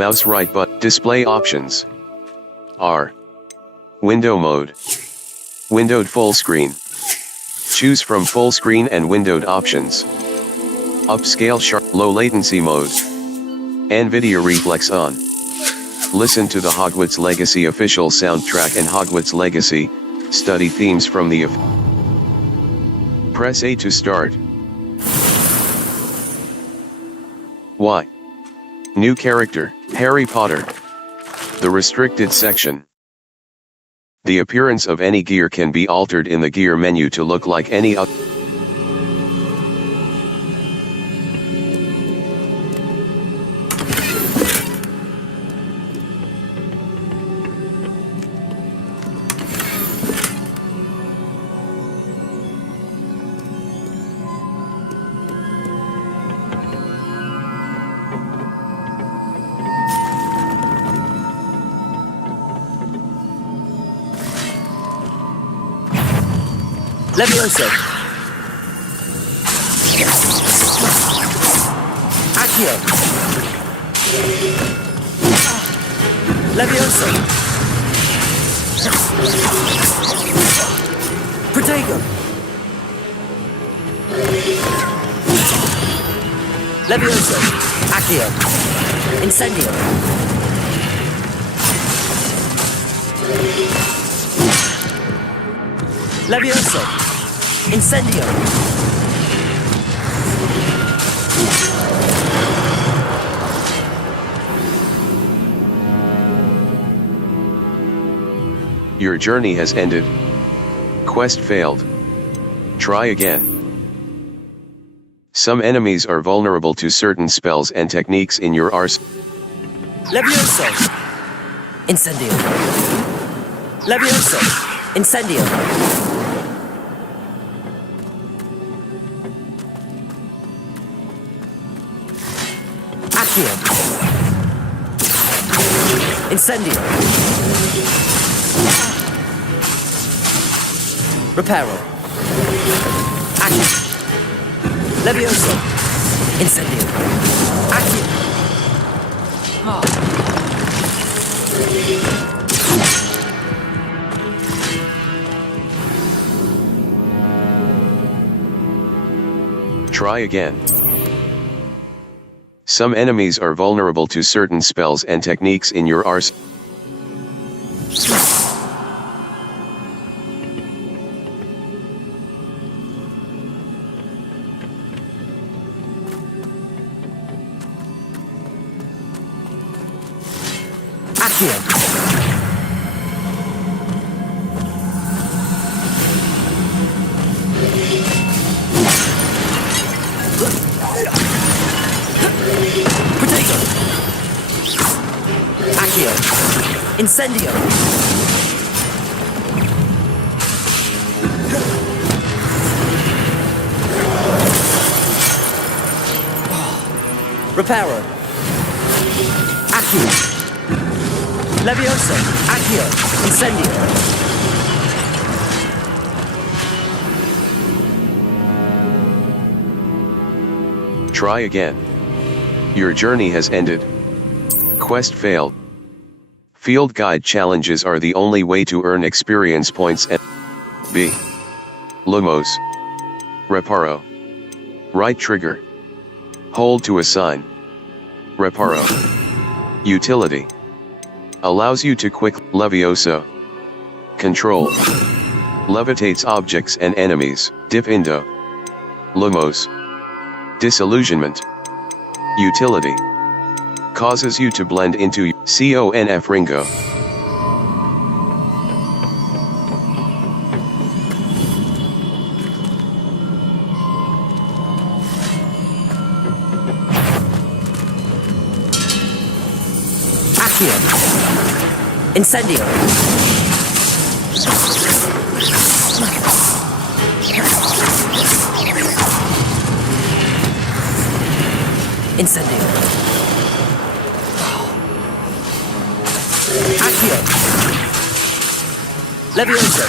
Mouse right button. Display options. R. Window mode. Windowed full screen. Choose from full screen and windowed options. Upscale sharp. Low latency mode. NVIDIA Reflex on. Listen to the Hogwarts Legacy official soundtrack and Hogwarts Legacy. Study themes from the Press A to start. Why? New character, Harry Potter. The restricted section. The appearance of any gear can be altered in the gear menu to look like any other. Levioso. Accio. Levioso. Protego. Levioso. Accio. Incendio. Levioso. Incendio. Your journey has ended. Quest failed. Try again. Some enemies are vulnerable to certain spells and techniques in your arsenal. Levioso. Incendio. Levioso. Incendio. Accio. Incendio. Reparo. Accio. Levioso. Incendio. Accio. Try again. Some enemies are vulnerable to certain spells and techniques in your arsenal. Accio. Potato. Accio. Incendio. Reparo. Accio. Levioso. Accio. Incendio. Try again. Your journey has ended. Quest failed. Field guide challenges are the only way to earn experience points and B. Lumos. Reparo. Right trigger. Hold to assign. Reparo. Utility. Allows you to quick Levioso. Control. Levitates objects and enemies. Dip Indo. Lumos. Disillusionment. Utility. Causes you to blend into CONF Ringo. Accio. Incendio. Incendio. Accio. Levioso.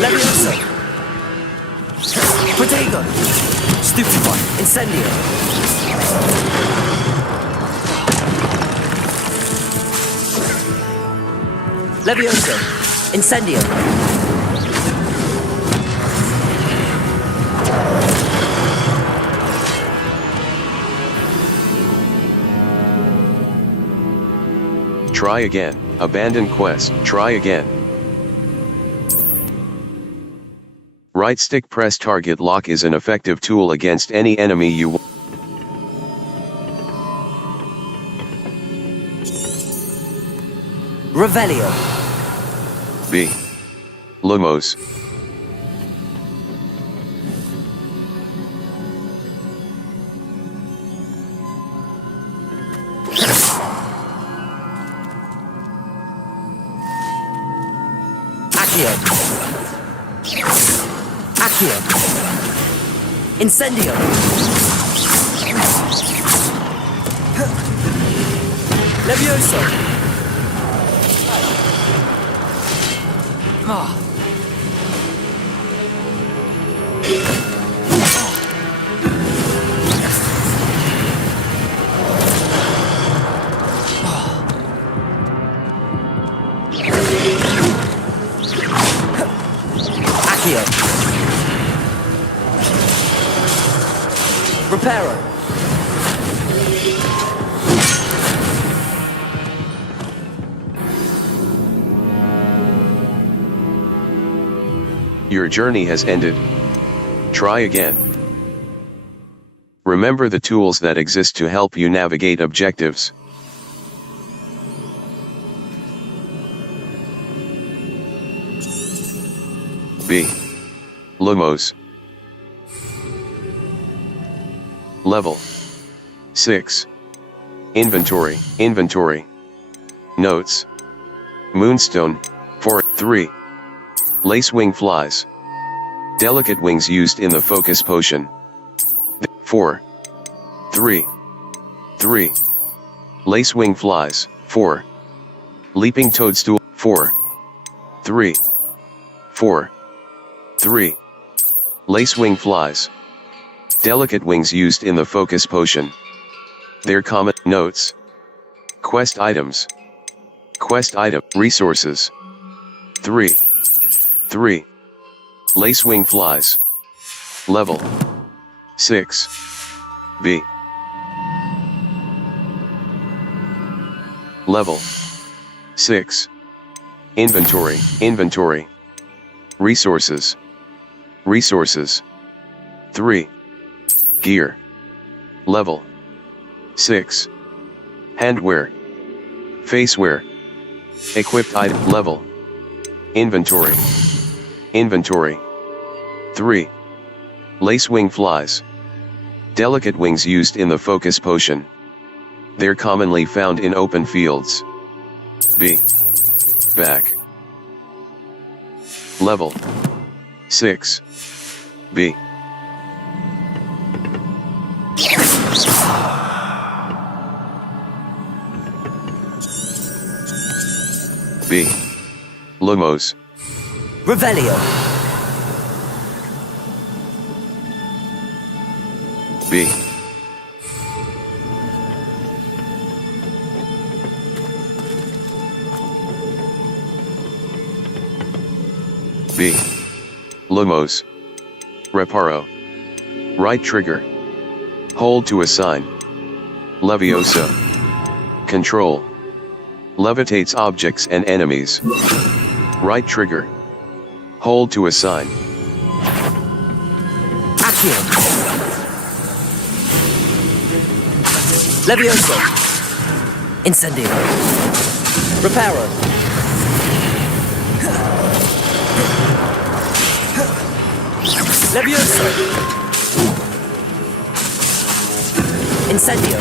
Levioso. Protego! Stupefy! Incendio! Levioso! Incendio! Try again. Abandon quest. Try again. Right stick press target lock is an effective tool against any enemy you want. Revelio! B. Lumos. Accio! Accio! Incendio! Levioso! Ah. Accio! Reparo! Your journey has ended. Try again. Remember the tools that exist to help you navigate objectives. B. Lumos. Level 6. Inventory. Inventory. Notes. Moonstone. 4-3. Lacewing flies. Delicate wings used in the focus potion. 4-3. Lacewing flies. 4. Leaping toadstool. 4-3. Lacewing flies. Delicate wings used in the focus potion. Their common notes. Quest items. Quest item. Resources. 3. Lacewing flies. Level 6. B. Level 6. Inventory. Inventory. Resources. Resources. 3. Gear. Level 6. Handwear. Facewear. Equipped item. Level. Inventory. Inventory. 3. Lacewing flies. Delicate wings used in the focus potion. They're commonly found in open fields. B. Back. Level 6. B. B. Lumos. Revelio! B. B. Lumos. Reparo. Right trigger. Hold to assign. Leviosa. Control. Levitates objects and enemies. Right trigger. Hold to assign. Accio! Levioso! Incendio! Reparo! Levioso! Incendio!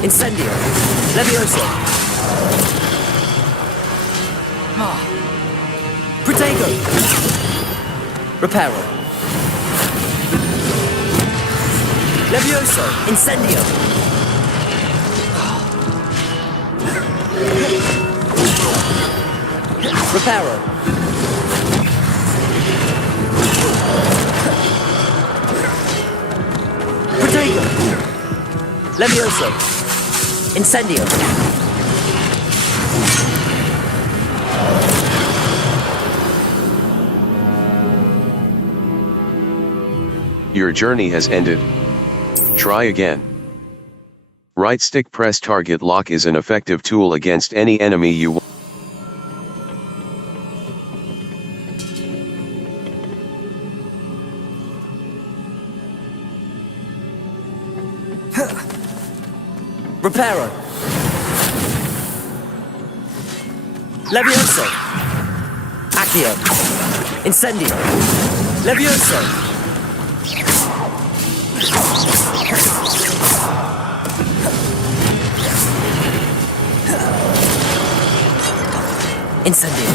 Incendio! Levioso! Protego! Reparo! Levioso! Incendio! Reparo. Protego. Levioso. Incendio. Your journey has ended. Try again. Right stick press target lock is an effective tool against any enemy you want. Reparo. Levioso. Accio. Incendio. Levioso. Incendio.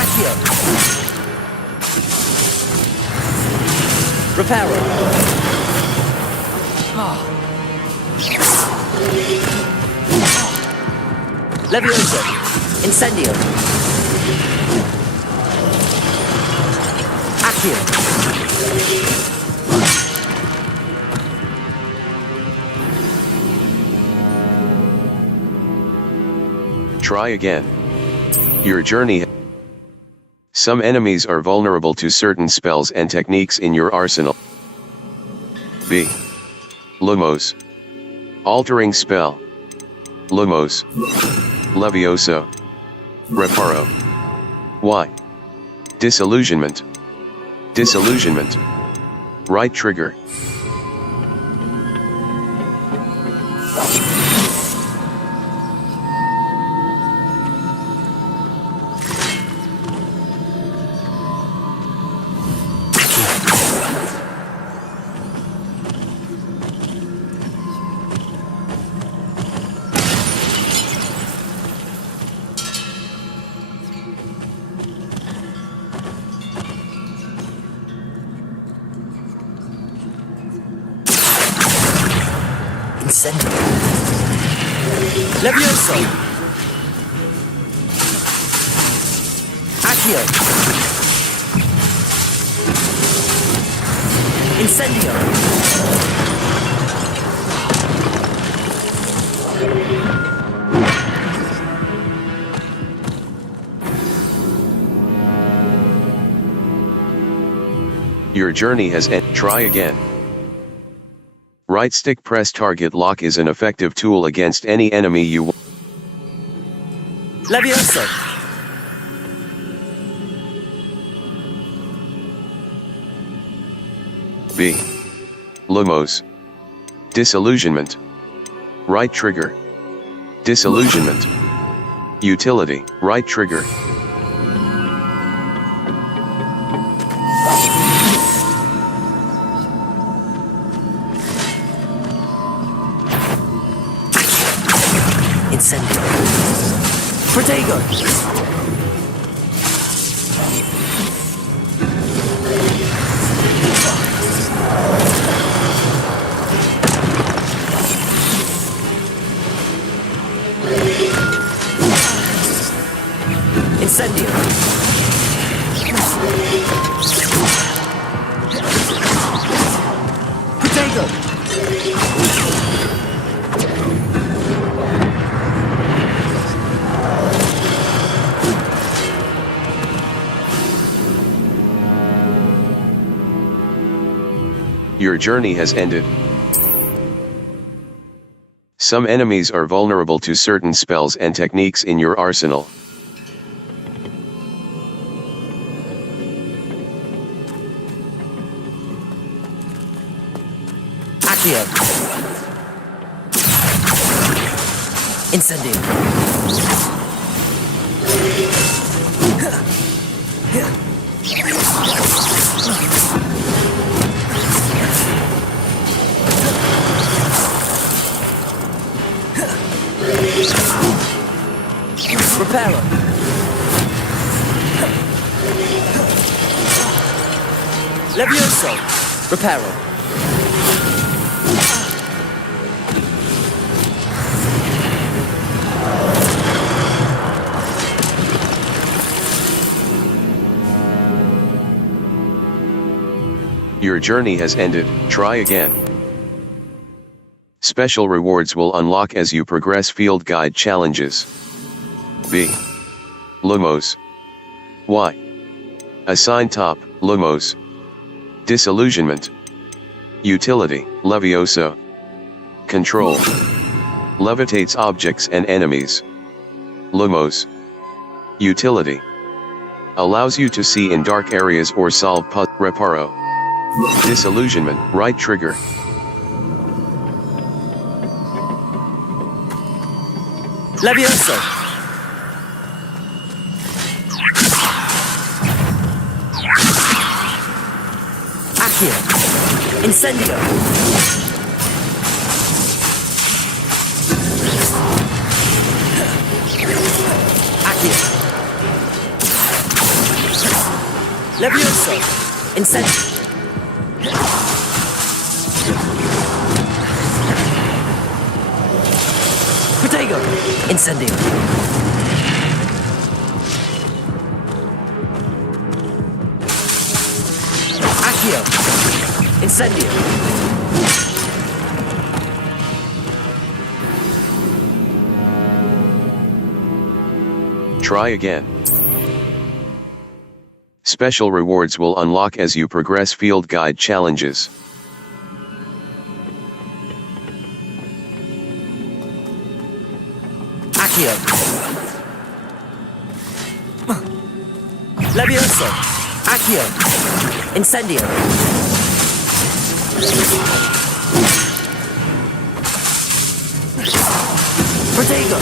Accio. Reparo. Levioso. Incendio. Accio. Try again. Your journey. Some enemies are vulnerable to certain spells and techniques in your arsenal. B. Lumos. Altering spell. Lumos. Levioso. Reparo. Y. Disillusionment. Disillusionment. Right trigger. Incendio. Levioso. Accio. Incendio. Your journey has ended. Try again. Right stick press target lock is an effective tool against any enemy you want. Levioso. B. Lumos. Disillusionment. Right trigger. Disillusionment. Utility. Right trigger. Incendio. Protego. Incendio. Protego. Your journey has ended. Some enemies are vulnerable to certain spells and techniques in your arsenal. Accio. Incendio. Reparo. Levioso. Reparo. Your journey has ended, try again. Special rewards will unlock as you progress field guide challenges. B. Lumos. Y. Assign top, Lumos. Disillusionment. Utility, Levioso. Control. Levitates objects and enemies. Lumos. Utility. Allows you to see in dark areas or solve puzzles. Reparo. Disillusionment, right trigger. Levioso. Accio. Incendio. Accio. Levioso. Incendio. Protego. Incendio. Accio. Incendio. Try again. Special rewards will unlock as you progress field guide challenges. Accio. Levioso. Accio. Incendio. Protego.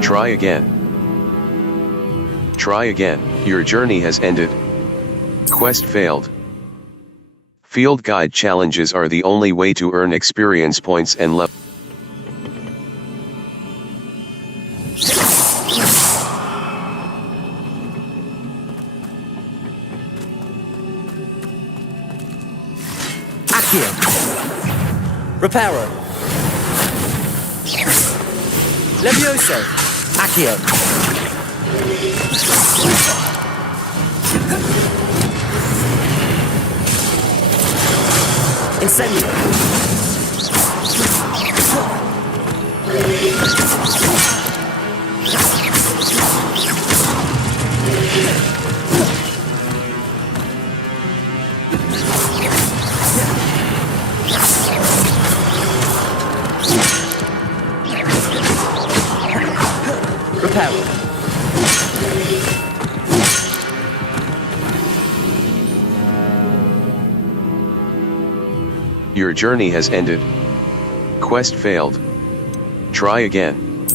Try again. Try again, your journey has ended. Quest failed. Field guide challenges are the only way to earn experience points and level. Accio. Reparo. Levioso. Accio. Incendio. Reparo. Your journey has ended. Quest failed. Try again.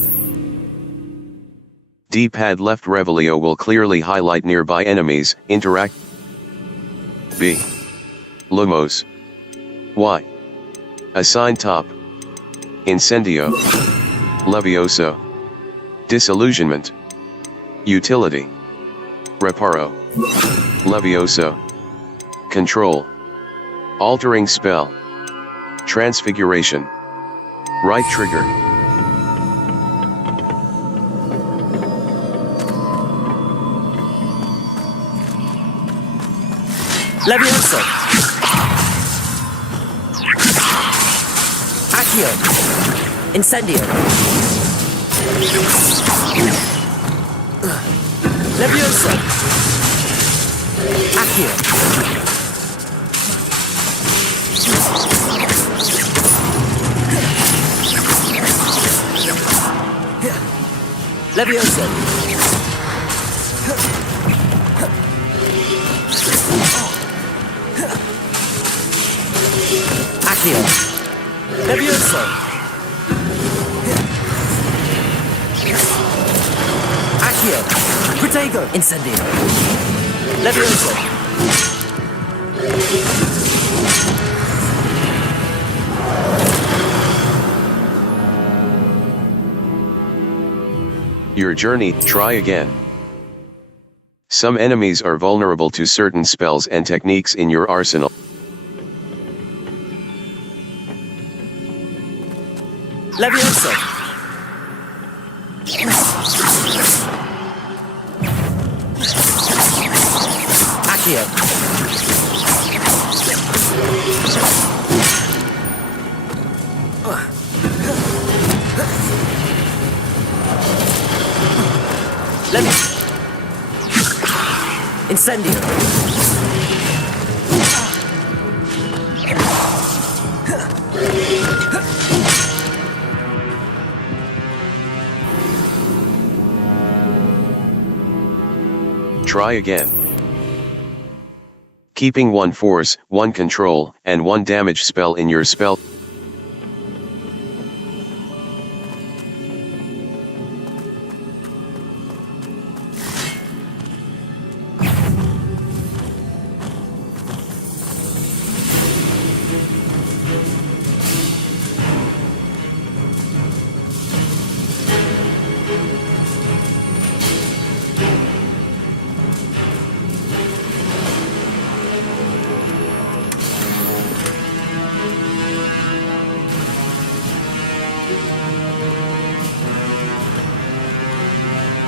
D-pad left Revelio will clearly highlight nearby enemies, interact. B. Lumos. Y. Assign top. Incendio. Levioso. Disillusionment. Utility. Reparo. Levioso. Control. Altering spell. Transfiguration. Right trigger. Levioso. Accio. Incendio. Levioso. Accio. Levioso. Accio. Levioso. Accio. Protego. Incendio. Levioso. Your journey, try again. Some enemies are vulnerable to certain spells and techniques in your arsenal. Levioso. Accio. Incendio. Try again. Keeping 1 force, 1 control, and 1 damage spell in your spell.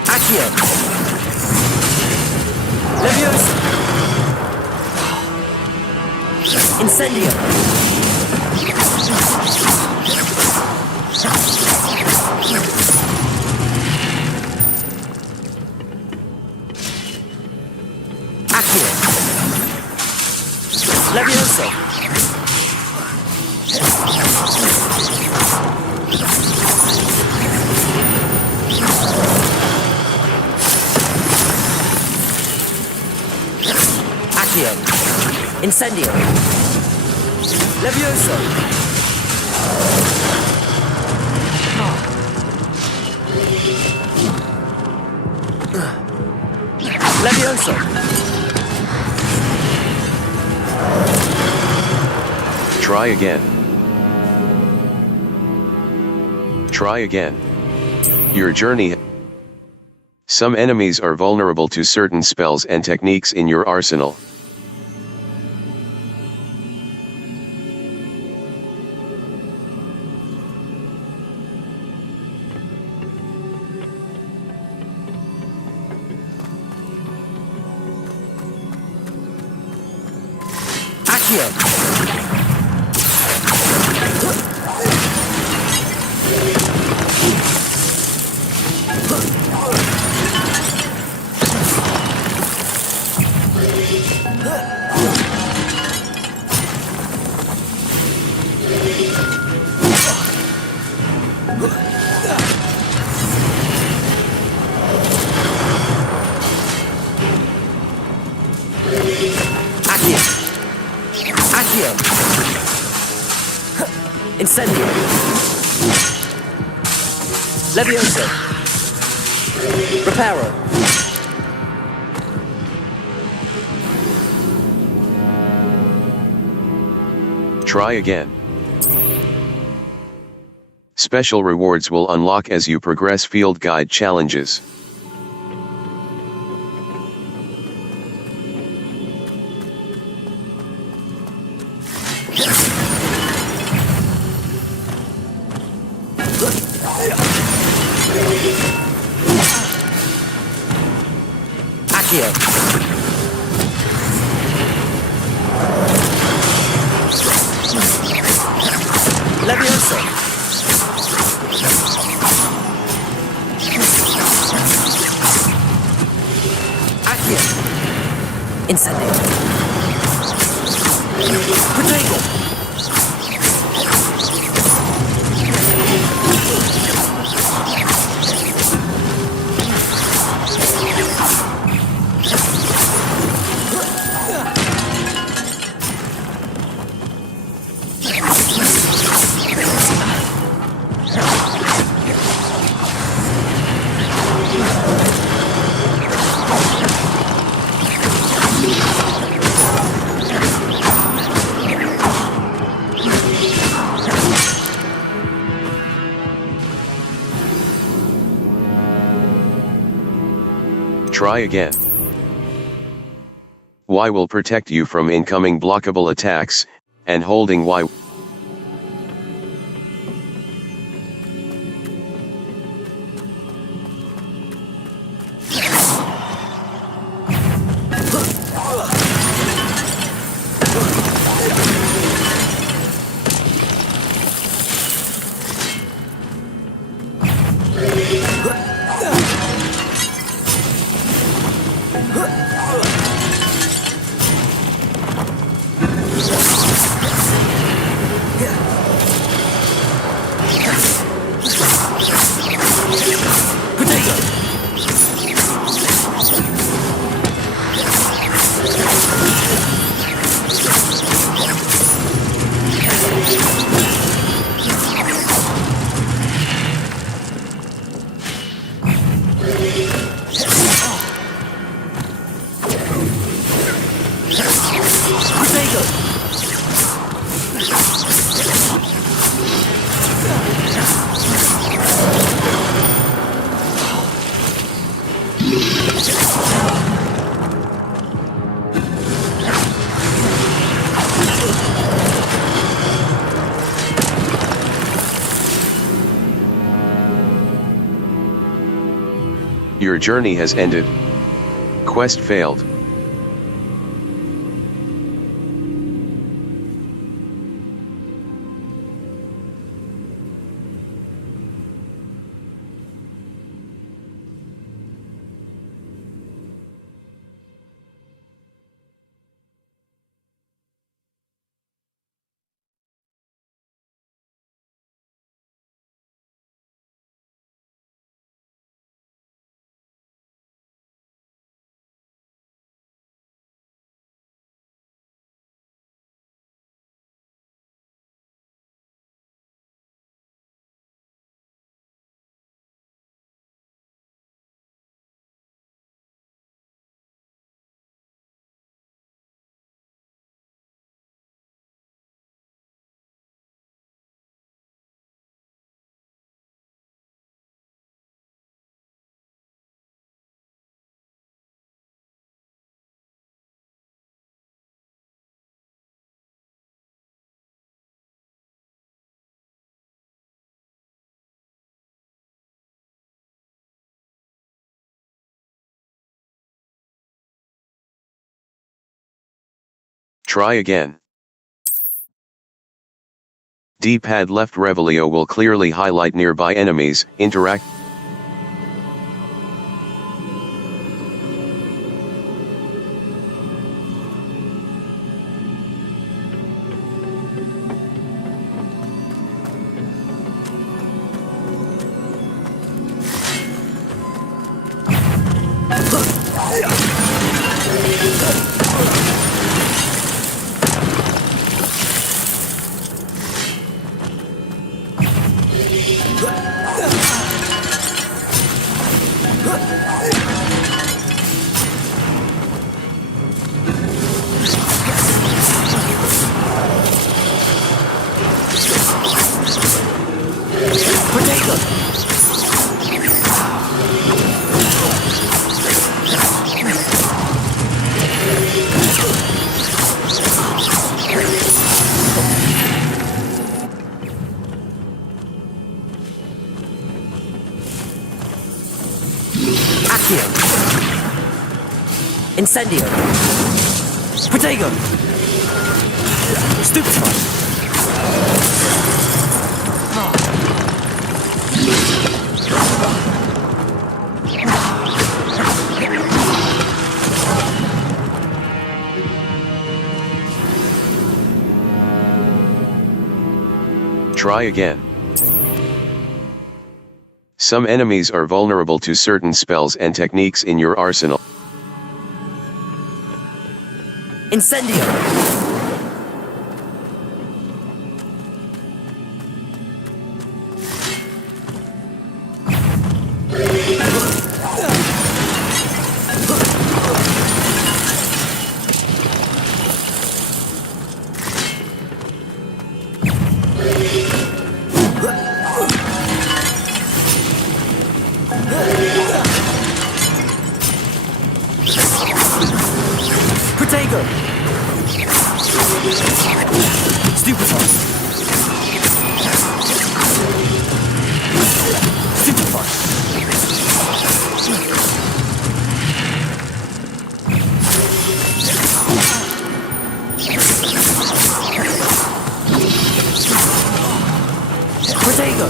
Accio. Levioso. Incendio. Accio. Levioso. Accio. Incendio. Levioso. Levioso. Try again. Try again. Your journey. Some enemies are vulnerable to certain spells and techniques in your arsenal. Accio. Accio. Accio. Incendio. Levioso. Reparo. Try again. Special rewards will unlock as you progress field guide challenges. Accio. Levioso. Accio. Incendio. Protego. Try again. Y will protect you from incoming blockable attacks, and holding Y Your journey has ended. Quest failed. Try again. D-pad left Revelio will clearly highlight nearby enemies. Interact. Accio. Incendio. Protego. Stupefy. Try again. Some enemies are vulnerable to certain spells and techniques in your arsenal. Incendio. Protego. Stupefy. Stupefy. Protego.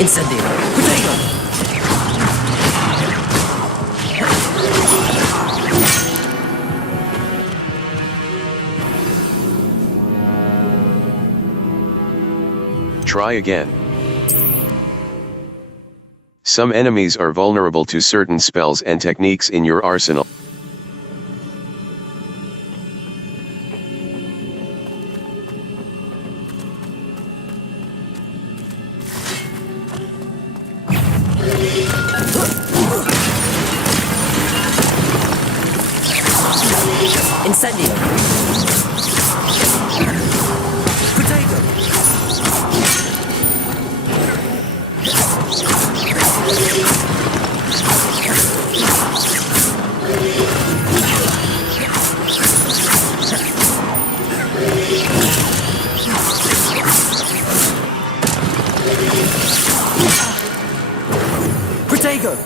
Incendio. Protego. Try again. Some enemies are vulnerable to certain spells and techniques in your arsenal. Incendio. Potato. Potato.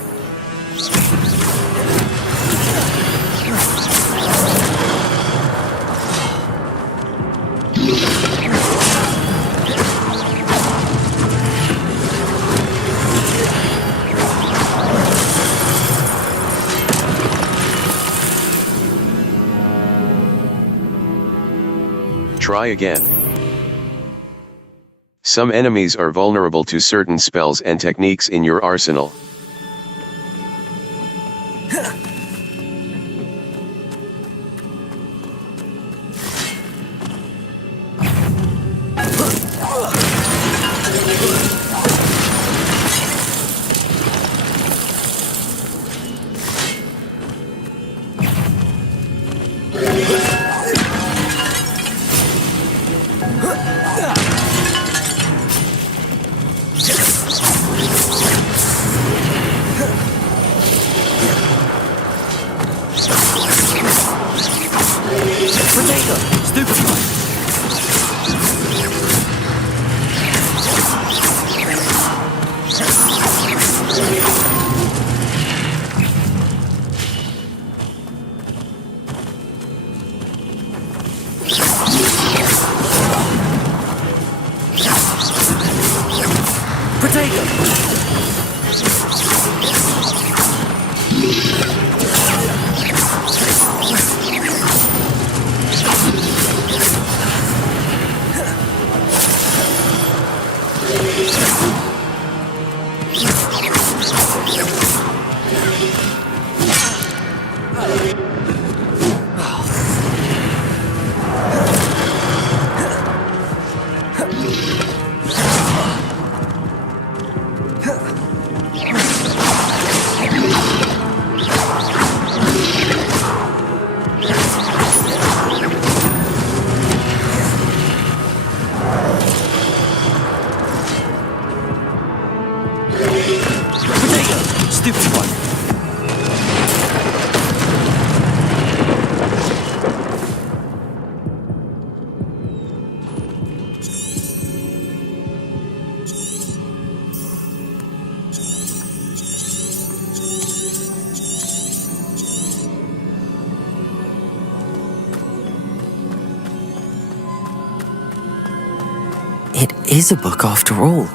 Try again. Some enemies are vulnerable to certain spells and techniques in your arsenal. Potato. Stupefy. Potato. Potato. Stupid one. It is a book after all.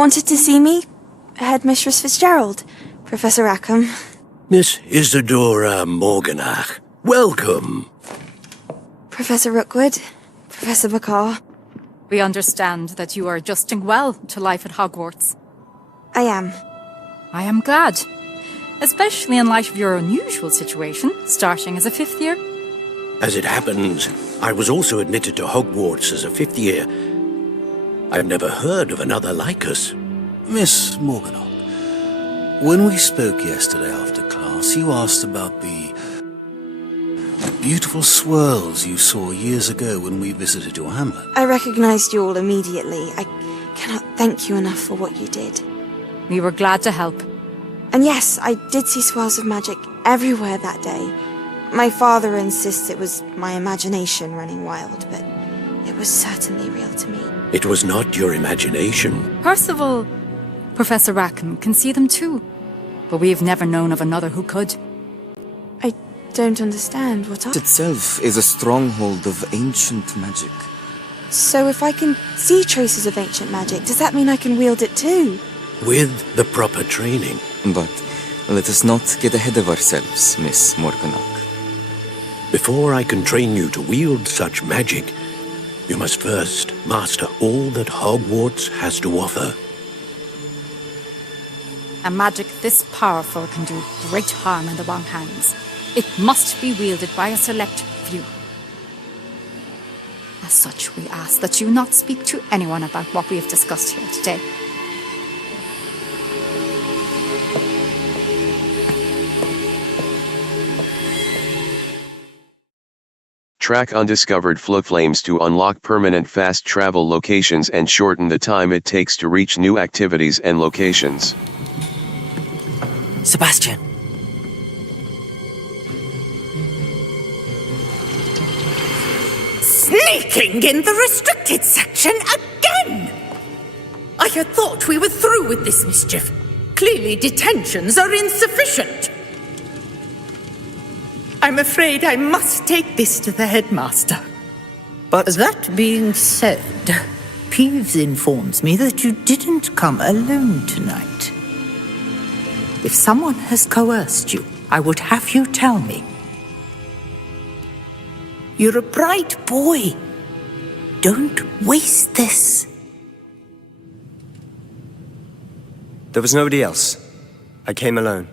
wanted to see me? Headmistress Fitzgerald, Professor Rackham. Miss Isadora Morganach, welcome. Professor Rookwood, Professor Bakar. We understand that you are adjusting well to life at Hogwarts. I am. I am glad, especially in light of your unusual situation, starting as a 5th year. As it happens, I was also admitted to Hogwarts as a 5th year. I've never heard of another like us. Miss Morganach, when we spoke yesterday after class, you asked about the beautiful swirls you saw years ago when we visited your hamlet. I recognized you all immediately. I cannot thank you enough for what you did. We were glad to help. And yes, I did see swirls of magic everywhere that day. My father insists it was my imagination running wild, but it was certainly real to me. It was not your imagination. Percival, Professor Rackham can see them too, but we've never known of another who could. I don't understand what I... itself is a stronghold of ancient magic. So if I can see traces of ancient magic, does that mean I can wield it too? With the proper training. But let us not get ahead of ourselves, Miss Morganach. Before I can train you to wield such magic, you must first master all that Hogwarts has to offer. A magic this powerful can do great harm in the wrong hands. It must be wielded by a select few. As such, we ask that you not speak to anyone about what we have discussed here today. Track undiscovered flames to unlock permanent fast travel locations and shorten the time it takes to reach new activities and locations. Sebastian. Sneaking in the restricted section again! I had thought we were through with this mischief. Clearly detentions are insufficient. I'm afraid I must take this to the headmaster. But that being said, Peeves informs me that you didn't come alone tonight. If someone has coerced you, I would have you tell me. You're a bright boy. Don't waste this. There was nobody else. I came alone.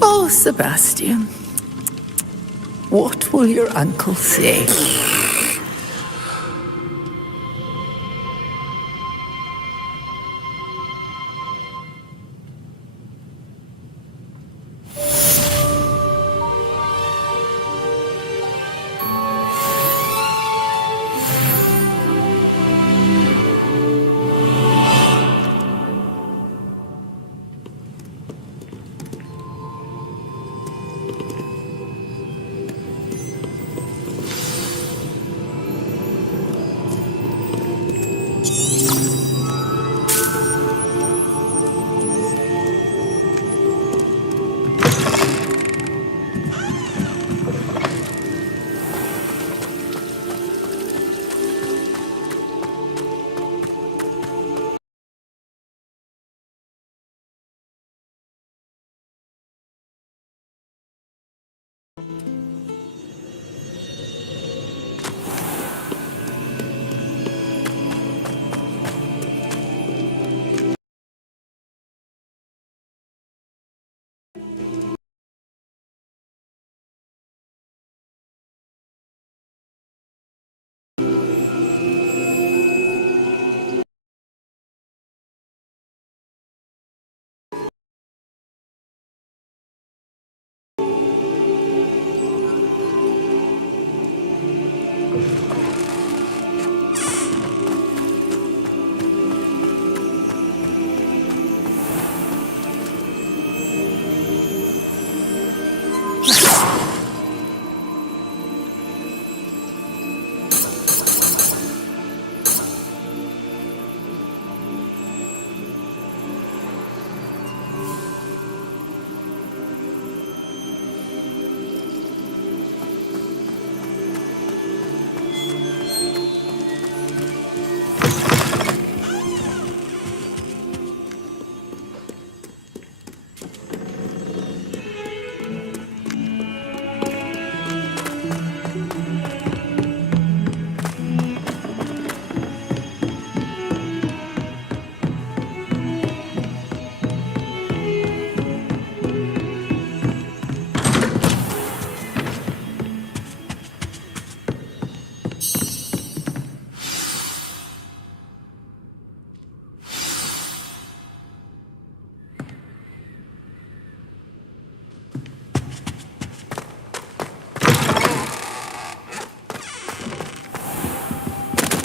Oh, Sebastian. What will your uncle say?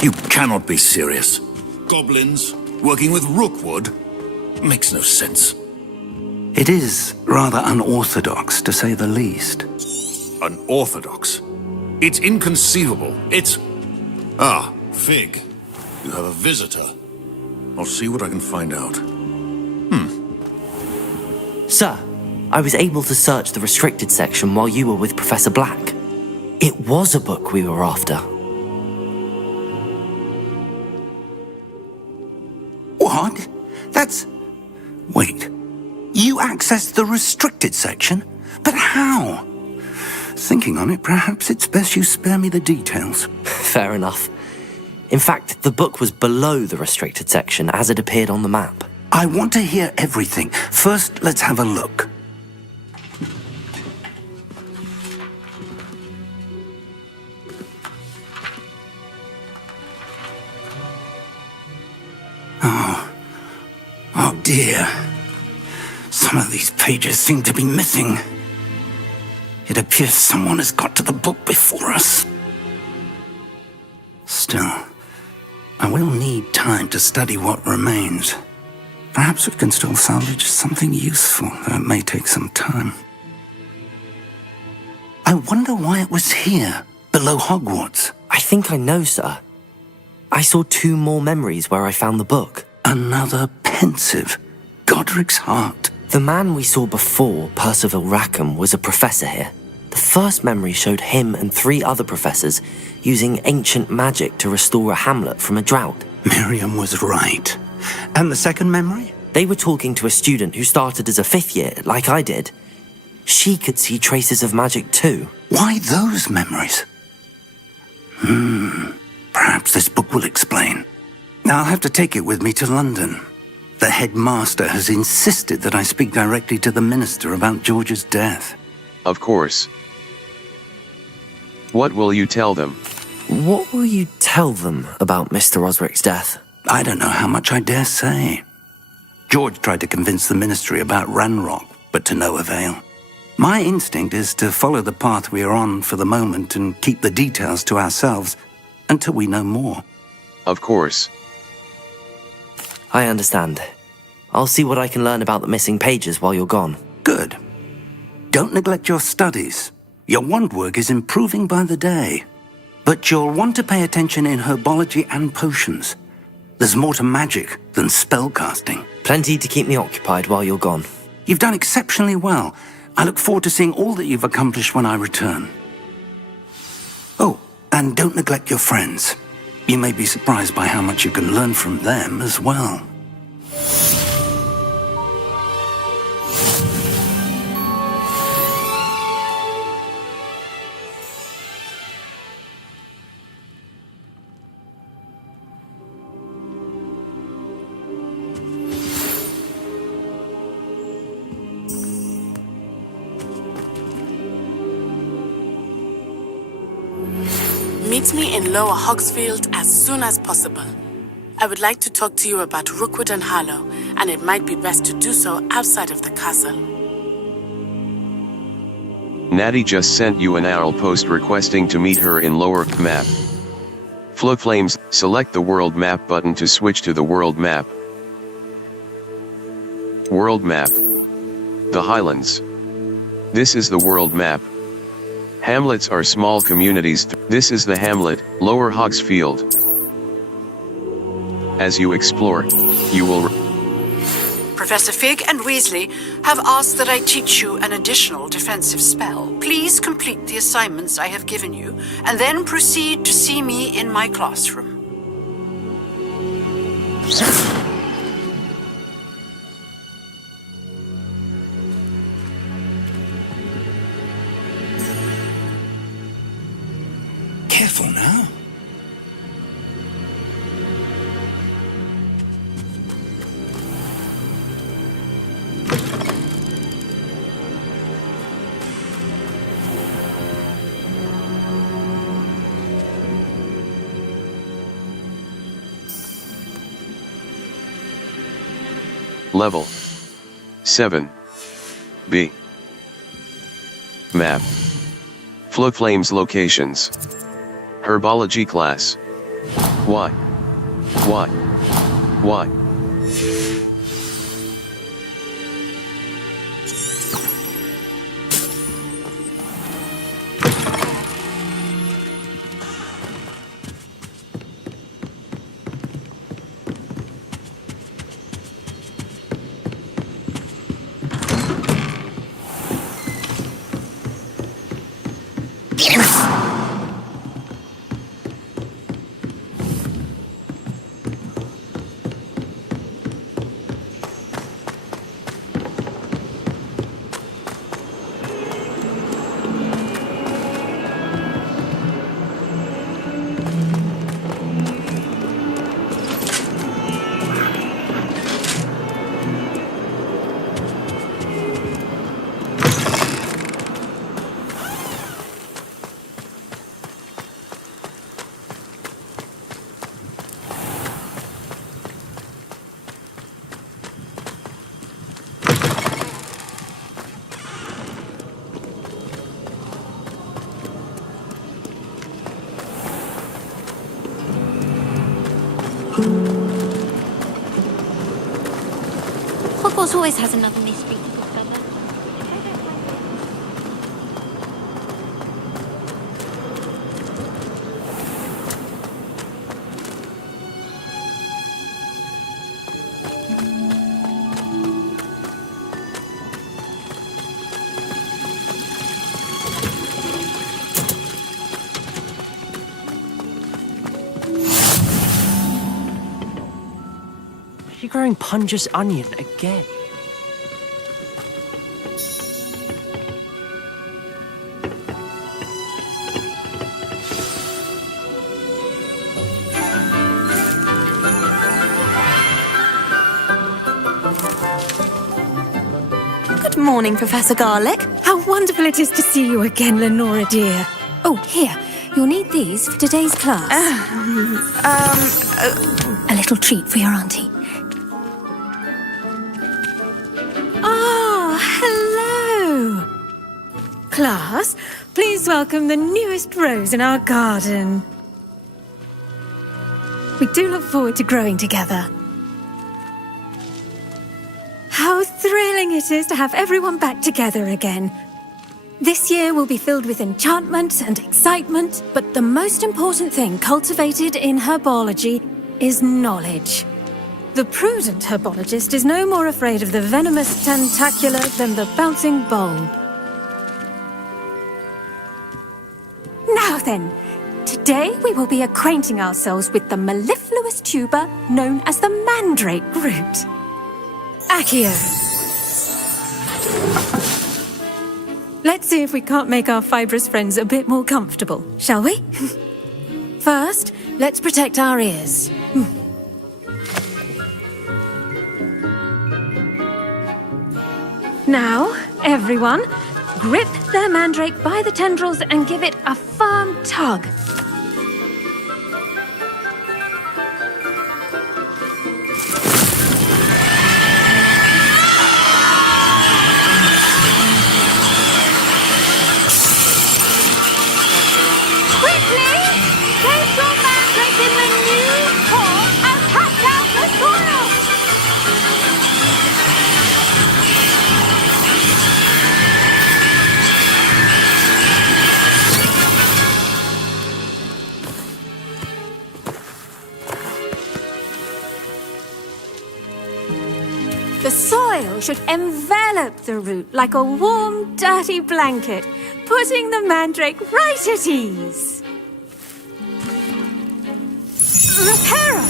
You cannot be serious. Goblins working with Rookwood? Makes no sense. It is rather unorthodox, to say the least. Unorthodox? It's inconceivable. It's... Ah, Fig. You have a visitor. I'll see what I can find out. Sir, I was able to search the restricted section while you were with Professor Black. It was a book we were after. What? That's... Wait. You accessed the restricted section? But how? Thinking on it, perhaps it's best you spare me the details. Fair enough. In fact, the book was below the restricted section as it appeared on the map. I want to hear everything. First, let's have a look. Oh dear. Some of these pages seem to be missing. It appears someone has got to the book before us. Still, I will need time to study what remains. Perhaps we can still salvage something useful, though it may take some time. I wonder why it was here, below Hogwarts. I think I know, sir. I saw 2 more memories where I found the book. Another pensive. Godric's heart. The man we saw before, Percival Rackham, was a professor here. The first memory showed him and 3 other professors using ancient magic to restore a hamlet from a drought. Miriam was right. And the second memory? They were talking to a student who started as a 5th year, like I did. She could see traces of magic too. Why those memories? Perhaps this book will explain. I'll have to take it with me to London. The headmaster has insisted that I speak directly to the minister about George's death. Of course. What will you tell them? What will you tell them about Mr. Osric's death? I don't know how much I dare say. George tried to convince the ministry about Ranrock, but to no avail. My instinct is to follow the path we are on for the moment and keep the details to ourselves until we know more. Of course. I understand. I'll see what I can learn about the missing pages while you're gone. Good. Don't neglect your studies. Your wand work is improving by the day. But you'll want to pay attention in herbology and potions. There's more to magic than spellcasting. Plenty to keep me occupied while you're gone. You've done exceptionally well. I look forward to seeing all that you've accomplished when I return. Oh, and don't neglect your friends. You may be surprised by how much you can learn from them as well. Meet me in Lower Hogsfield as soon as possible. I would like to talk to you about Rookwood and Harlow, and it might be best to do so outside of the castle. Natty just sent you an owl post requesting to meet her in Lower Map. Flowflames, select the World Map button to switch to the World Map. World Map. The Highlands. This is the World Map. Hamlets are small communities. This is the hamlet, Lower Hogsfield. As you explore, you will... Professor Fig and Weasley have asked that I teach you an additional defensive spell. Please complete the assignments I have given you, and then proceed to see me in my classroom. Careful now. Level 7 B. Map. Flowflames locations. Herbology class. Why? Why? Why? Hogwarts always has another mystery to discover. You're growing Punja's onion again. Good morning, Professor Garlick. How wonderful it is to see you again, Lenora dear. Oh, here. You'll need these for today's class. A little treat for your auntie. Oh, hello! Class, please welcome the newest rose in our garden. We do look forward to growing together. How thrilling it is to have everyone back together again. This year will be filled with enchantment and excitement, but the most important thing cultivated in herbology is knowledge. The prudent herbologist is no more afraid of the venomous tentacula than the bouncing bulb. Now then, today we will be acquainting ourselves with the mellifluous tuber known as the mandrake root. Accio. Let's see if we can't make our fibrous friends a bit more comfortable, shall we? First, let's protect our ears. Now, everyone, grip their mandrake by the tendrils and give it a firm tug. The soil should envelop the root like a warm, dirty blanket, putting the mandrake right at ease. Reparo!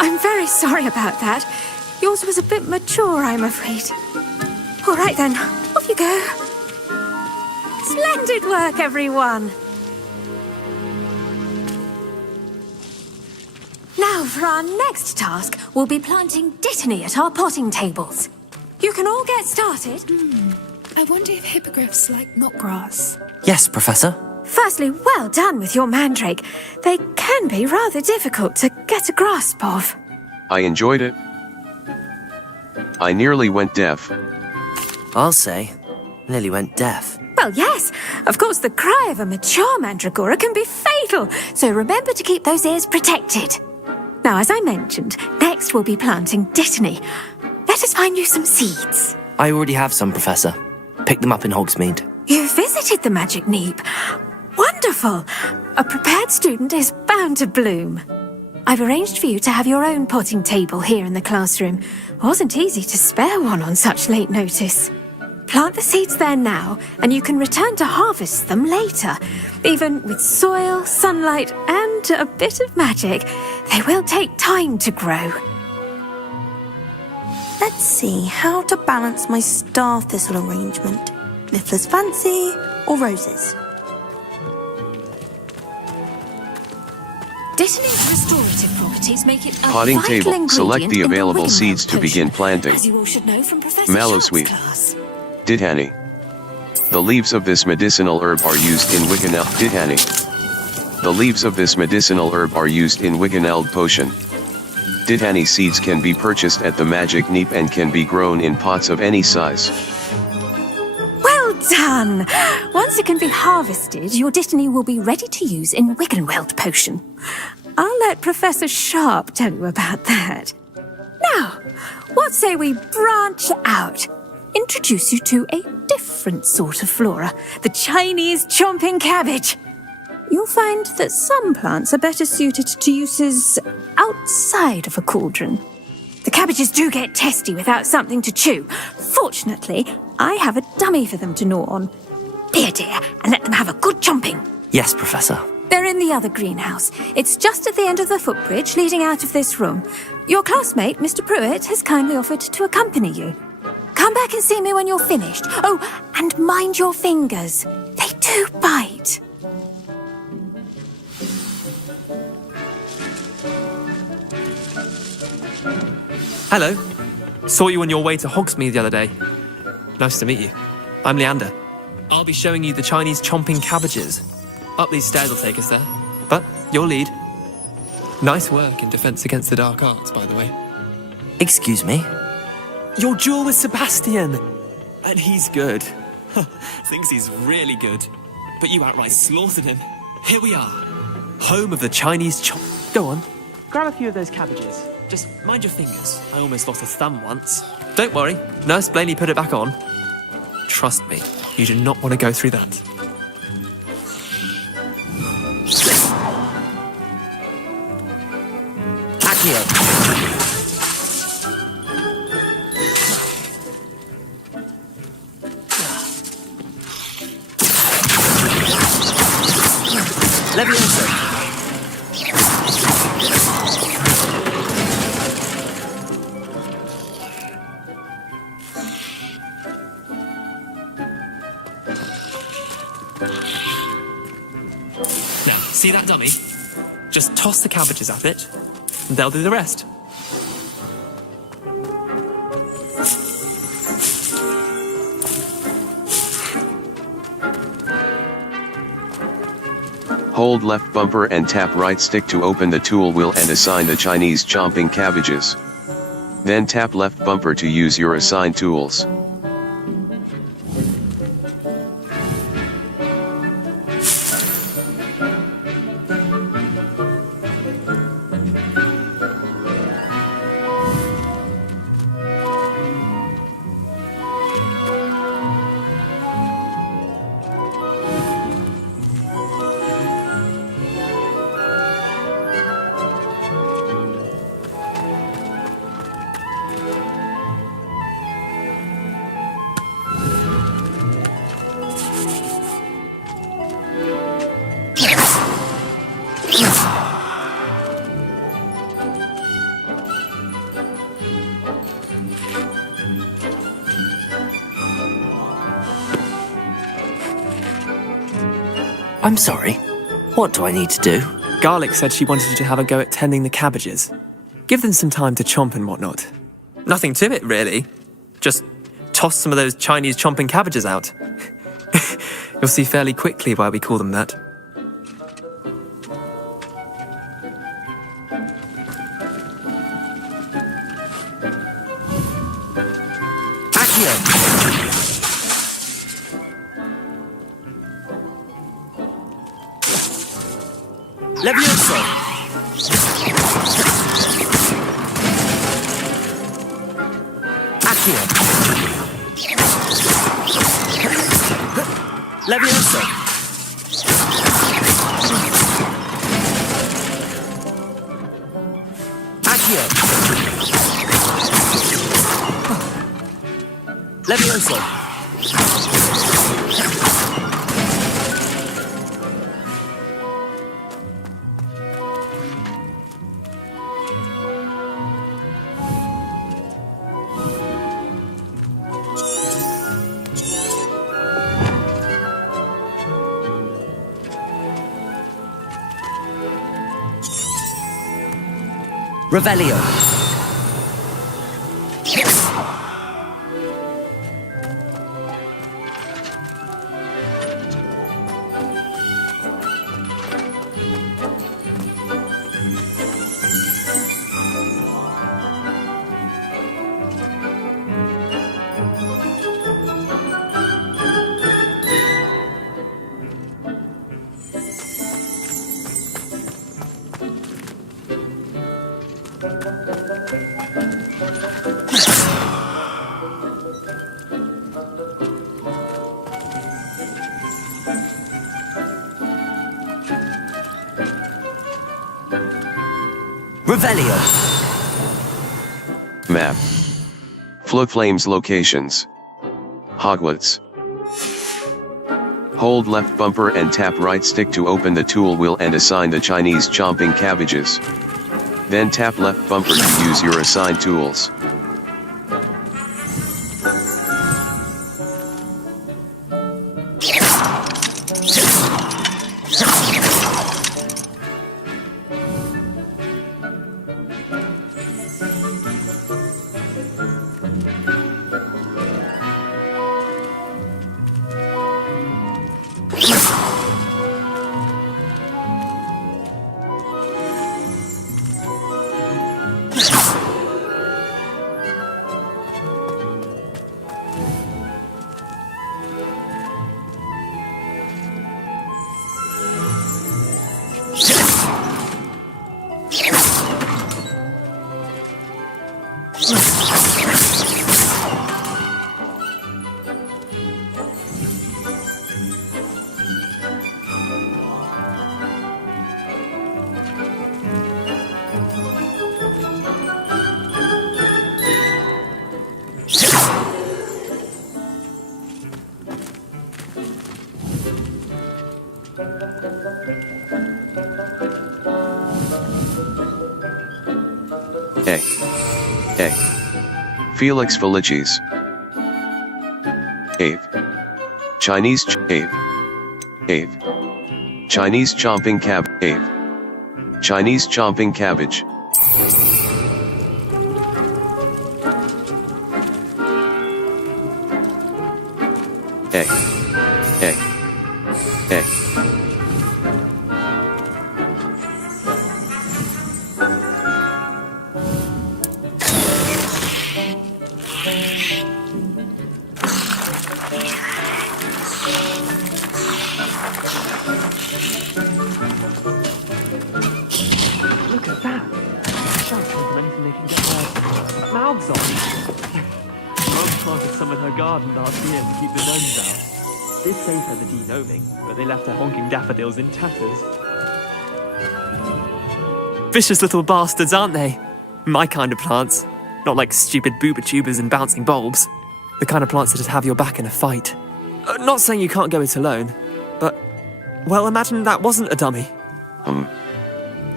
I'm very sorry about that. Yours was a bit mature, I'm afraid. All right then, off you go. Splendid work, everyone. Now, for our next task, we'll be planting dittany at our potting tables. You can all get started. I wonder if hippogriffs like knotgrass. Yes, Professor. Firstly, well done with your mandrake. They can be rather difficult to get a grasp of. I enjoyed it. I nearly went deaf. I'll say, nearly went deaf. Well, yes. Of course, the cry of a mature mandragora can be fatal, so remember to keep those ears protected. Now, as I mentioned, next we'll be planting dittany. Let us find you some seeds. I already have some, Professor. Pick them up in Hogsmeade. You visited the Magic Neep. Wonderful. A prepared student is bound to bloom. I've arranged for you to have your own potting table here in the classroom. Wasn't easy to spare one on such late notice. Plant the seeds there now, and you can return to harvest them later. Even with soil, sunlight, and a bit of magic, they will take time to grow. Let's see how to balance my star thistle arrangement. Niffler's fancy or roses? Dittany's restorative properties make it a Potting vital table. ingredient Select the in available Wiggenweld seeds to begin potion, planting. as you all should know from Professor Mallow Sharp's sweet. class. Dittany. The leaves of this medicinal herb are used in Wiggenweld. Dittany. The leaves of this medicinal herb are used in Wiggenweld potion. Dittany seeds can be purchased at the Magic Neep and can be grown in pots of any size. Well done! Once it can be harvested, your dittany will be ready to use in Wiggenweld potion. I'll let Professor Sharp tell you about that. Now, what say we branch out? Introduce you to a different sort of flora, the Chinese chomping cabbage. You'll find that some plants are better suited to uses outside of a cauldron. The cabbages do get testy without something to chew. Fortunately, I have a dummy for them to gnaw on. Be a dear and let them have a good chomping. Yes, Professor. They're in the other greenhouse. It's just at the end of the footbridge leading out of this room. Your classmate, Mr. Pruitt, has kindly offered to accompany you. Come back and see me when you're finished. Oh, and mind your fingers. They do bite. Hello. Saw you on your way to Hogsmeade the other day. Nice to meet you. I'm Leander. I'll be showing you the Chinese chomping cabbages. Up these stairs will take us there. But your lead. Nice work in Defense Against the Dark Arts, by the way. Excuse me? Your duel with Sebastian! And he's good. Thinks he's really good. But you outright slaughtered him. Here we are. Home of the Chinese chomp... Go on. Grab a few of those cabbages. Just mind your fingers. I almost lost a thumb once. Don't worry. Nurse Blaney put it back on. Trust me, you do not want to go through that. Accio. Levioso. Now, see that dummy? Just toss the cabbages at it, and they'll do the rest. Hold left bumper and tap right stick to open the tool wheel and assign the Chinese chomping cabbages. Then tap left bumper to use your assigned tools. I'm sorry. What do I need to do? Garlic said she wanted you to have a go at tending the cabbages. Give them some time to chomp and whatnot. Nothing to it, really. Just toss some of those Chinese chomping cabbages out. You'll see fairly quickly why we call them that. Accio. Levioso! Accio! Levioso! Accio! Levioso! Revelio. Revelio. Map. Floodflames locations. Hogwarts. Hold left bumper and tap right stick to open the tool wheel and assign the Chinese chomping cabbages. Then tap left bumper to use your assigned tools. Felix Felicis. Ave. Chinese Ave. Ave. Chinese chomping cab. Ave. Chinese chomping cabbage. Mouths on. Mom planted some in her garden last year to keep the gnomes out. Did save her the de-gnoming, but they left her honking daffodils in tatters. Vicious little bastards, aren't they? My kind of plants. Not like stupid booba tubers and bouncing bulbs. The kind of plants that'd have your back in a fight. Not saying you can't go it alone, but, well, imagine that wasn't a dummy.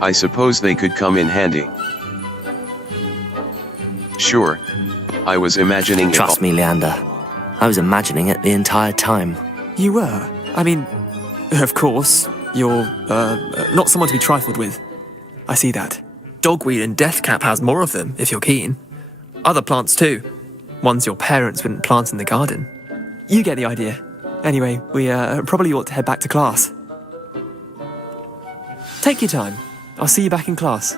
I suppose they could come in handy. Sure. I was imagining it. Trust me, Leander. I was imagining it the entire time. You were? I mean, of course, you're, not someone to be trifled with. I see that. Dogweed and deathcap has more of them, if you're keen. Other plants too. Ones your parents wouldn't plant in the garden. You get the idea. Anyway, we probably ought to head back to class. Take your time. I'll see you back in class.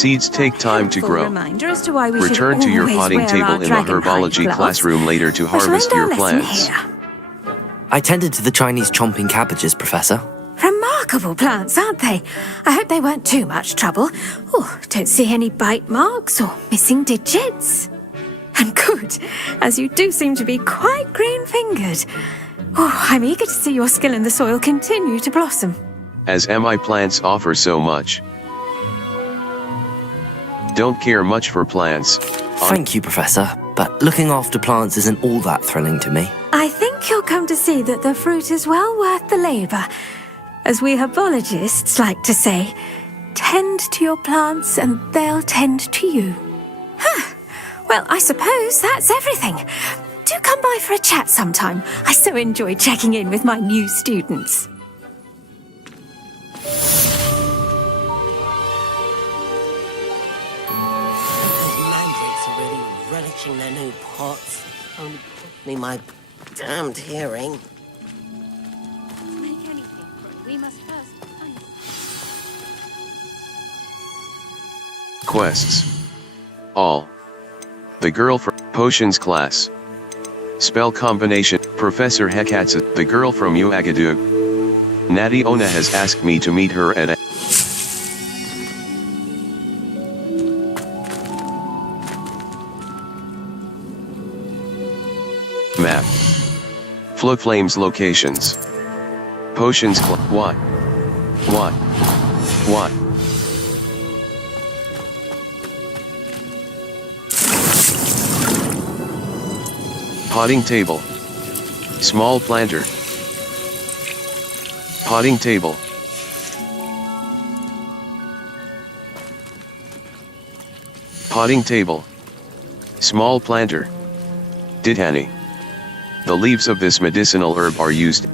Seeds take time to grow. Reminder as to why we should Return to your always potting wear table our in the dragon herbology hide gloves. classroom later to We shall harvest end our your lesson plants. here. I tended to the Chinese chomping cabbages, Professor. Remarkable plants, aren't they? I hope they weren't too much trouble. Oh, don't see any bite marks or missing digits. And good, as you do seem to be quite green-fingered. Oh, I'm eager to see your skill in the soil continue to blossom. As MI plants offer so much. Don't care much for plants. Thank you, Professor, but looking after plants isn't all that thrilling to me. I think you'll come to see that the fruit is well worth the labour. As we herbologists like to say, tend to your plants and they'll tend to you. Huh. Well, I suppose that's everything. Do come by for a chat sometime. I so enjoy checking in with my new students. Mandrakes are really relishing their new pots. Only me my damned hearing. Make anything, but we must first find Quests. All. The girl from Potions class. Spell combination. Professor Hekatsu, the girl from Uagadu. Natty Ona has asked me to meet her at a map. Flow Flames locations. Potions what? Potting table. Small planter. Potting table. Potting table. Small planter. Ditani. The leaves of this medicinal herb are used.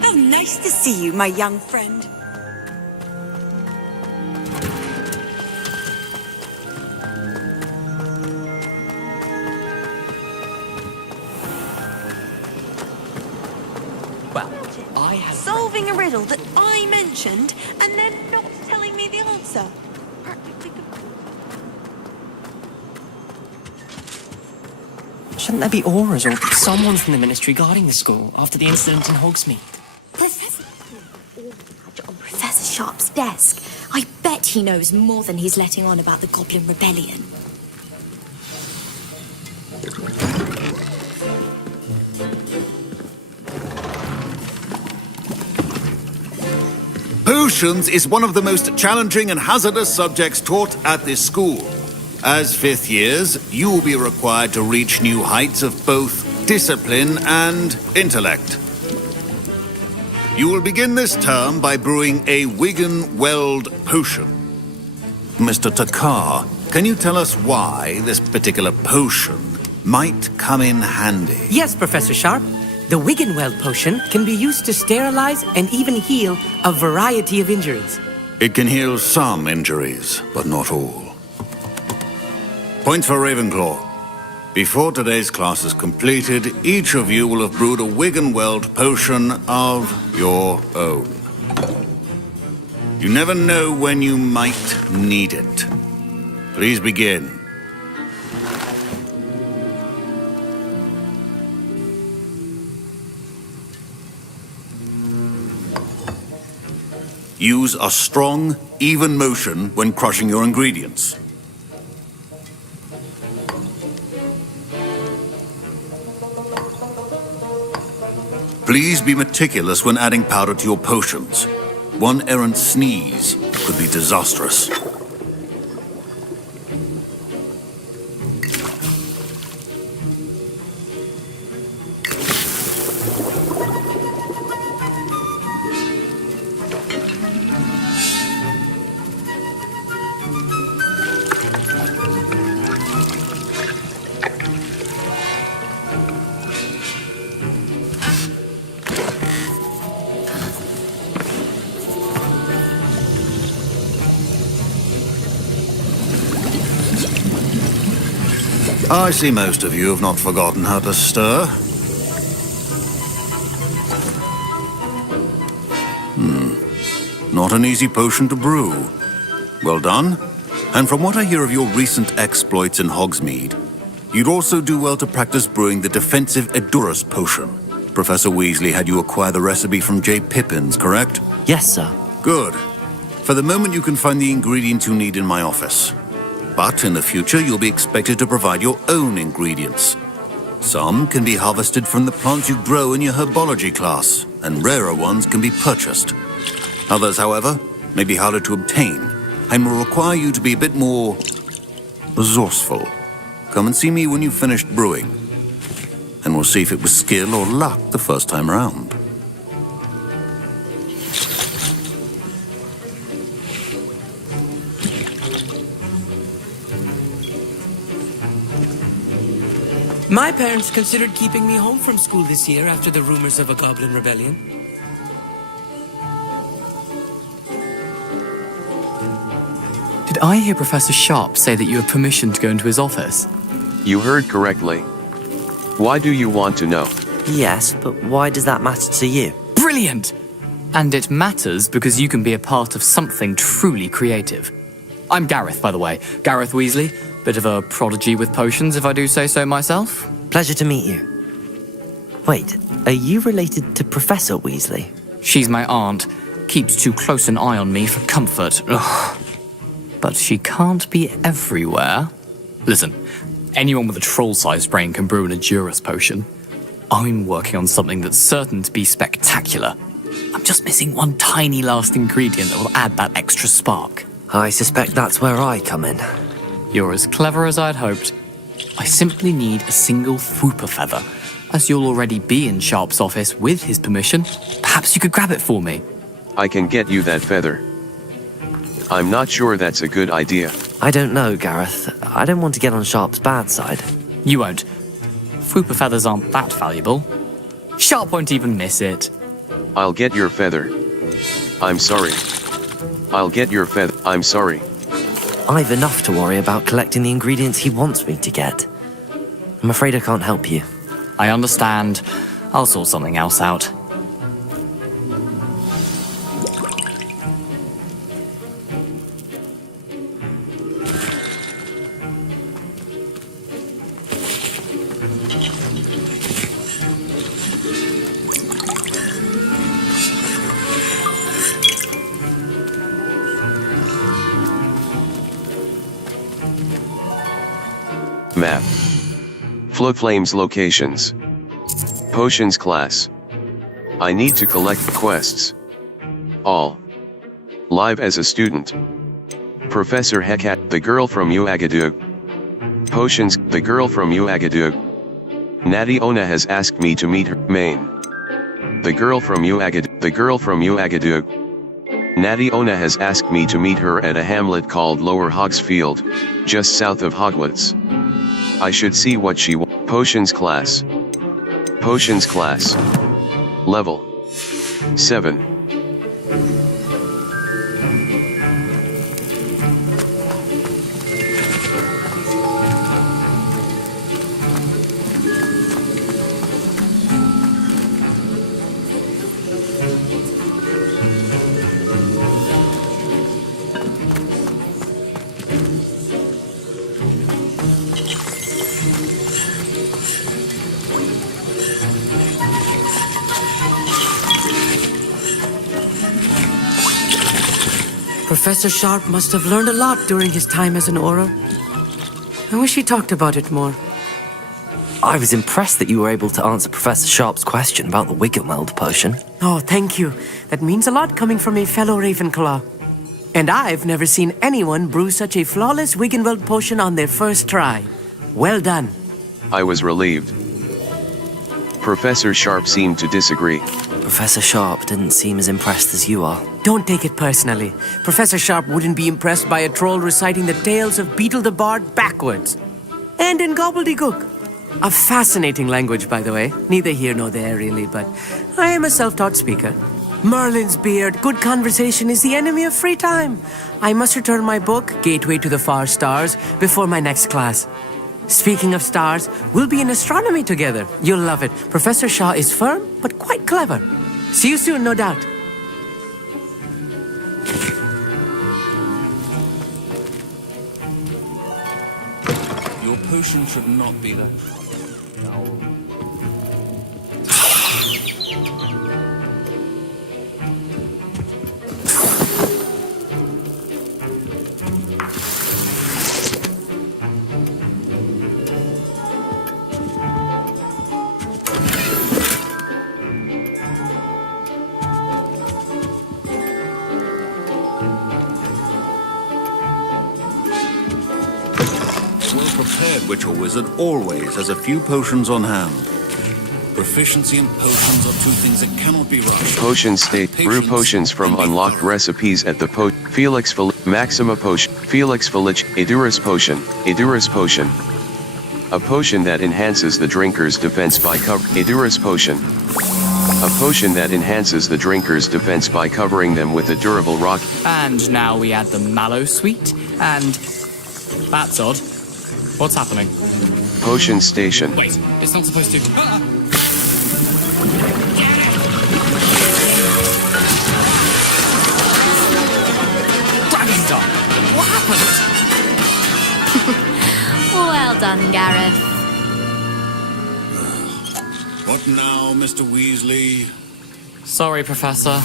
How nice to see you, my young friend. Well, I have... Solving a riddle that I mentioned and then not telling me the answer. Shouldn't there be auras or someone from the ministry guarding the school after the incident in Hogsmeade? On Professor Sharp's desk. I bet he knows more than he's letting on about the Goblin Rebellion. Potions is one of the most challenging and hazardous subjects taught at this school. As fifth years, you will be required to reach new heights of both discipline and intellect. You will begin this term by brewing a Wigan-Weld potion. Mr. Takar, can you tell us why this particular potion might come in handy? Yes, Professor Sharp. The Wigan-Weld potion can be used to sterilize and even heal a variety of injuries. It can heal some injuries, but not all. Point for Ravenclaw. Before today's class is completed, each of you will have brewed a Wigan-Weld potion of your own. You never know when you might need it. Please begin. Use a strong, even motion when crushing your ingredients. Please be meticulous when adding powder to your potions. One errant sneeze could be disastrous. I see most of you have not forgotten how to stir. Not an easy potion to brew. Well done. And from what I hear of your recent exploits in Hogsmeade, you'd also do well to practice brewing the defensive Edurus potion. Professor Weasley had you acquire the recipe from J. Pippins, correct? Yes, sir. Good. For the moment, you can find the ingredients you need in my office. But in the future, you'll be expected to provide your own ingredients. Some can be harvested from the plants you grow in your herbology class, and rarer ones can be purchased. Others, however, may be harder to obtain, and will require you to be a bit more resourceful. Come and see me when you've finished brewing, and we'll see if it was skill or luck the first time around. My parents considered keeping me home from school this year after the rumors of a goblin rebellion. Did I hear Professor Sharp say that you have permission to go into his office? You heard correctly. Why do you want to know? Yes, but why does that matter to you? Brilliant! And it matters because you can be a part of something truly creative. I'm Gareth, by the way. Gareth Weasley. Bit of a prodigy with potions, if I do say so myself. Pleasure to meet you. Wait, are you related to Professor Weasley? She's my aunt. Keeps too close an eye on me for comfort. Ugh. But she can't be everywhere. Listen, anyone with a troll-sized brain can brew an Edurus potion. I'm working on something that's certain to be spectacular. I'm just missing one tiny last ingredient that will add that extra spark. I suspect that's where I come in. You're as clever as I'd hoped. I simply need a single Fwooper feather. As you'll already be in Sharp's office with his permission, perhaps you could grab it for me. I can get you that feather. I'm not sure that's a good idea. I don't know, Gareth. I don't want to get on Sharp's bad side. You won't. Fwooper feathers aren't that valuable. Sharp won't even miss it. I'll get your feather. I'm sorry. I'll get your feather. I'm sorry. I've enough to worry about collecting the ingredients he wants me to get. I'm afraid I can't help you. I understand. I'll sort something else out. Map. Flowflame's locations. Potions class. I need to collect quests. All. Live as a student. Professor Hecate, the girl from Uagadug. Potions, the girl from Uagadug. Natty Ona has asked me to meet her. Maine. The girl from Uagadug. Natty Ona has asked me to meet her at a hamlet called Lower Hogsfield, just south of Hogwarts. I should see what she wants. Potions class. Potions class. Level 7. Professor Sharp must have learned a lot during his time as an Auror. I wish he talked about it more. I was impressed that you were able to answer Professor Sharp's question about the Wiggenweld potion. Oh, thank you. That means a lot coming from a fellow Ravenclaw. And I've never seen anyone brew such a flawless Wiggenweld potion on their first try. Well done. I was relieved. Professor Sharp seemed to disagree. Professor Sharp didn't seem as impressed as you are. Don't take it personally. Professor Sharp wouldn't be impressed by a troll reciting the tales of Beetle the Bard backwards. And in gobbledygook. A fascinating language, by the way. Neither here nor there, really, but I am a self-taught speaker. Merlin's beard, good conversation is the enemy of free time. I must return my book, Gateway to the Far Stars, before my next class. Speaking of stars, we'll be in astronomy together. You'll love it. Professor Shah is firm, but quite clever. See you soon, no doubt. Your potion should not be there. Well-prepared witch or wizard always has a few potions on hand. Proficiency in potions are two things that cannot be rushed. Potion state. Brew potions from unlocked recipes at the Felix Maxima Potion. Felix Felich. Edurus Potion. Edurus Potion. A potion that enhances the drinker's defense by Edurus Potion. A potion that enhances the drinker's defense by covering them with a durable rock. And now we add the mallow sweet, and... That's odd. What's happening? Potion station. Wait, it's not supposed to... Dragon Star! What happened? Well done, Gareth. What now, Mr. Weasley? Sorry, Professor.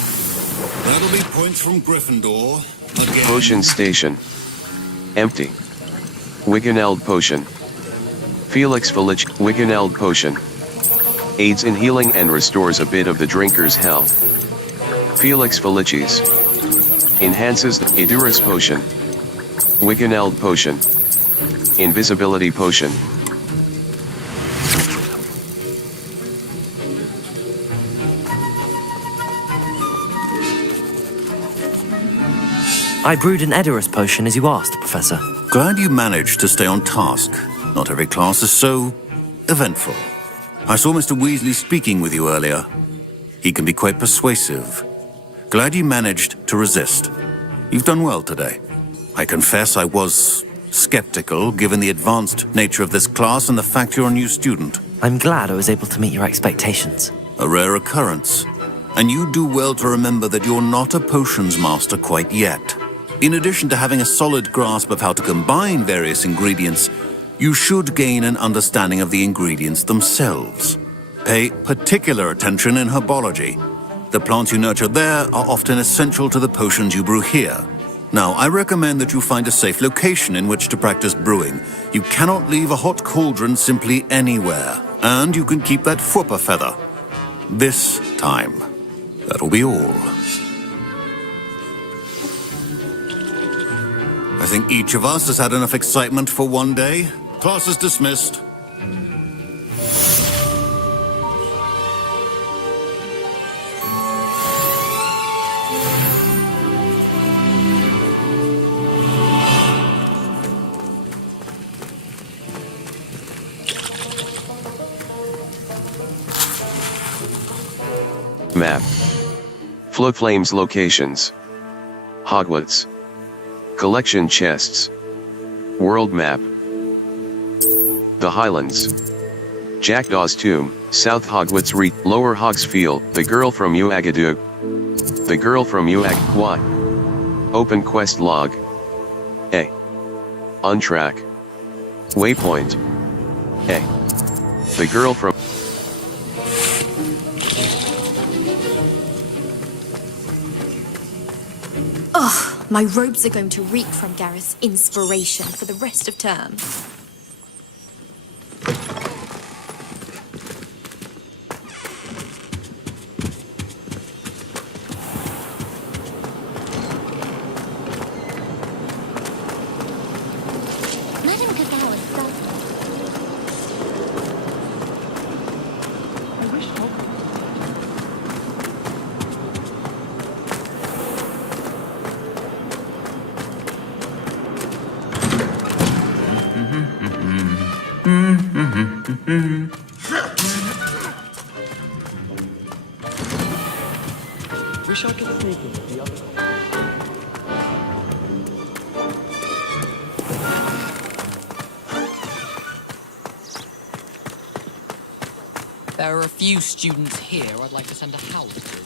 That'll be points from Gryffindor. Again. Potion station. Empty. Wiggeneld Potion. Felix Felich. Wiggeneld Potion. Aids in healing and restores a bit of the drinker's health. Felix Felicis. Enhances the Edurus Potion. Wiggeneld Potion. Invisibility Potion. I brewed an Edurus potion as you asked, Professor. Glad you managed to stay on task. Not every class is so eventful. I saw Mr. Weasley speaking with you earlier. He can be quite persuasive. Glad you managed to resist. You've done well today. I confess I was skeptical, given the advanced nature of this class and the fact you're a new student. I'm glad I was able to meet your expectations. A rare occurrence. And you do well to remember that you're not a potions master quite yet. In addition to having a solid grasp of how to combine various ingredients, you should gain an understanding of the ingredients themselves. Pay particular attention in herbology. The plants you nurture there are often essential to the potions you brew here. Now, I recommend that you find a safe location in which to practice brewing. You cannot leave a hot cauldron simply anywhere. And you can keep that Fwooper feather. This time. That'll be all. I think each of us has had enough excitement for one day. Class is dismissed. Map. Flowflames locations. Hogwarts. Collection chests. World map. The Highlands. Jackdaw's Tomb, South Hogwarts Lower Hogsfield, The Girl from Uagadoo. The Girl from What? Open quest log. A. Untrack. Waypoint. A. The Girl from... Ugh, my robes are going to reek from Gareth's inspiration for the rest of term. Madame Cacao is so... I wish Wish I could sneak into the other. There are a few students here I'd like to send a howl to.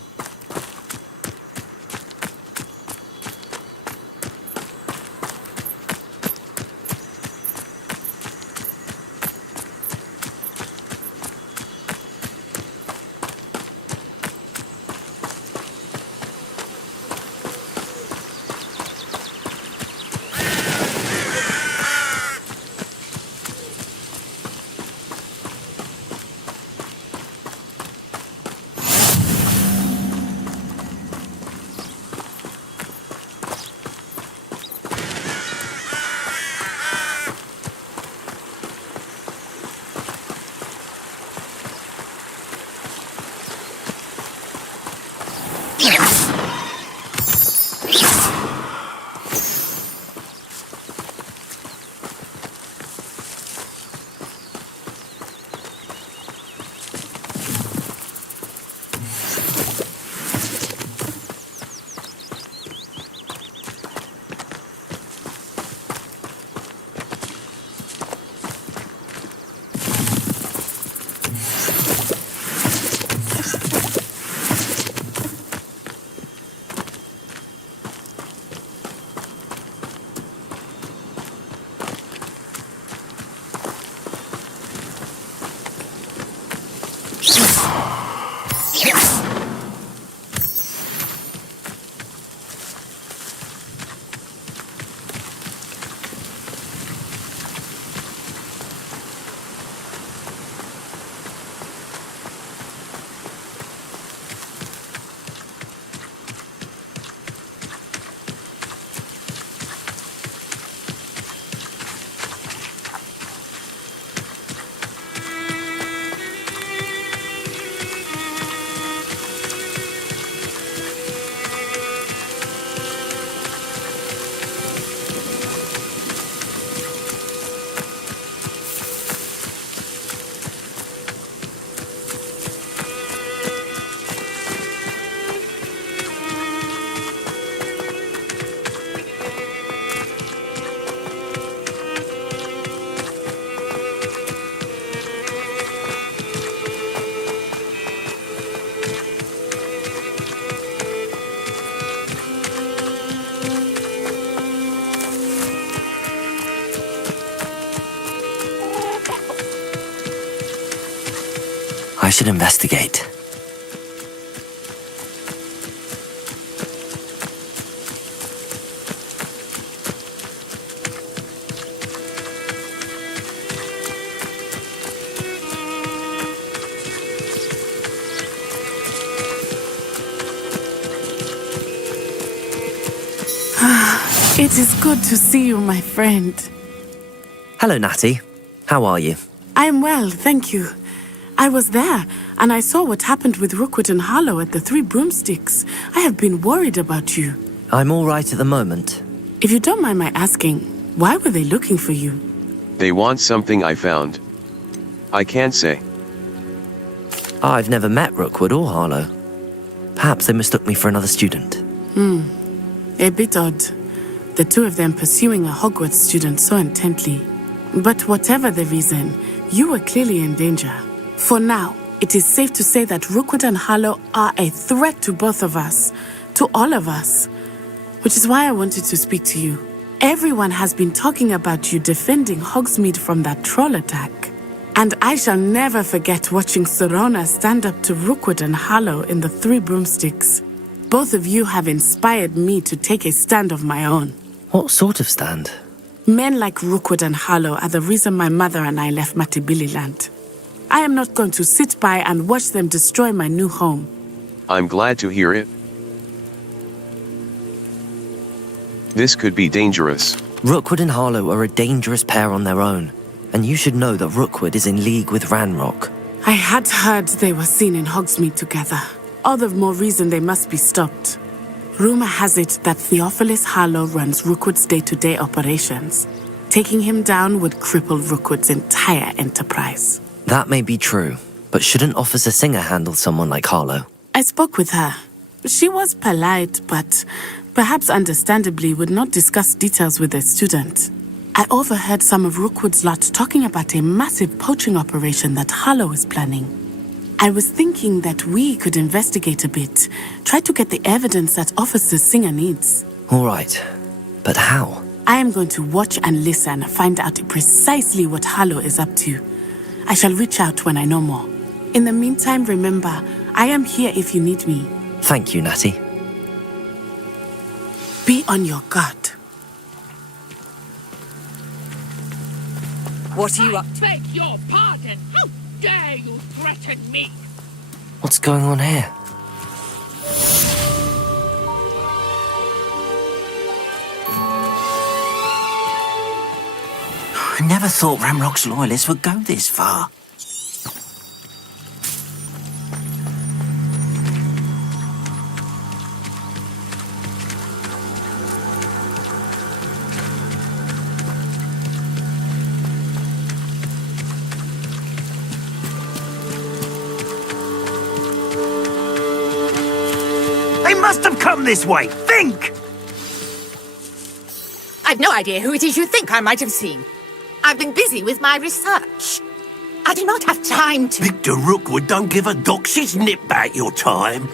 I should investigate. It is good to see you, my friend. Hello, Natty. How are you? I am well, thank you. I was there, and I saw what happened with Rookwood and Harlow at the Three Broomsticks. I have been worried about you. I'm all right at the moment. If you don't mind my asking, why were they looking for you? They want something I found. I can't say. I've never met Rookwood or Harlow. Perhaps they mistook me for another student. A bit odd. The two of them pursuing a Hogwarts student so intently. But whatever the reason, you were clearly in danger. For now, it is safe to say that Rookwood and Harlow are a threat to both of us, to all of us. Which is why I wanted to speak to you. Everyone has been talking about you defending Hogsmeade from that troll attack. And I shall never forget watching Sorona stand up to Rookwood and Harlow in the Three Broomsticks. Both of you have inspired me to take a stand of my own. What sort of stand? Men like Rookwood and Harlow are the reason my mother and I left Matibili I am not going to sit by and watch them destroy my new home. I'm glad to hear it. This could be dangerous. Rookwood and Harlow are a dangerous pair on their own, and you should know that Rookwood is in league with Ranrock. I had heard they were seen in Hogsmeade together. All the more reason they must be stopped. Rumor has it that Theophilus Harlow runs Rookwood's day-to-day operations. Taking him down would cripple Rookwood's entire enterprise. That may be true, but shouldn't Officer Singer handle someone like Harlow? I spoke with her. She was polite, but perhaps understandably would not discuss details with a student. I overheard some of Rookwood's lot talking about a massive poaching operation that Harlow is planning. I was thinking that we could investigate a bit. Try to get the evidence that Officer Singer needs. All right. But how? I am going to watch and listen, find out precisely what Harlow is up to. I shall reach out when I know more. In the meantime, remember, I am here if you need me. Thank you, Natty. Be on your guard. What are you up to? Beg your pardon! How dare you threaten me? What's going on here? I never thought Ramrock's loyalists would go this far. They must have come this way. Think! I've no idea who it is you think I might have seen. I've been busy with my research. I do not have time to... Victor Rookwood don't give a doxy's nip back your time.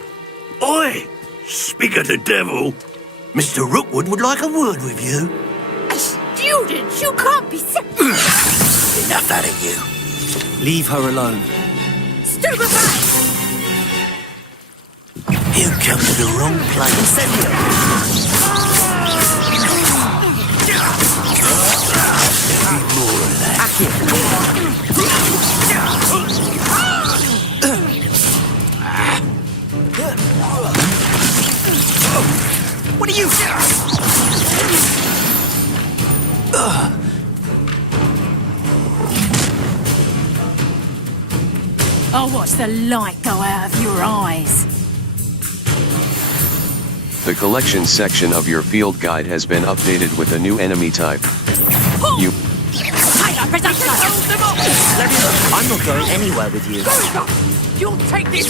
Oi! Speak of the devil. Mr. Rookwood would like a word with you. A student? You can't be... Enough out of you. Leave her alone. Stupefy! You come to the wrong place. What are you... I'll watch the light go out of your eyes. The collections section of your field guide has been updated with a new enemy type. You... I'm not going anywhere with you. You'll take this...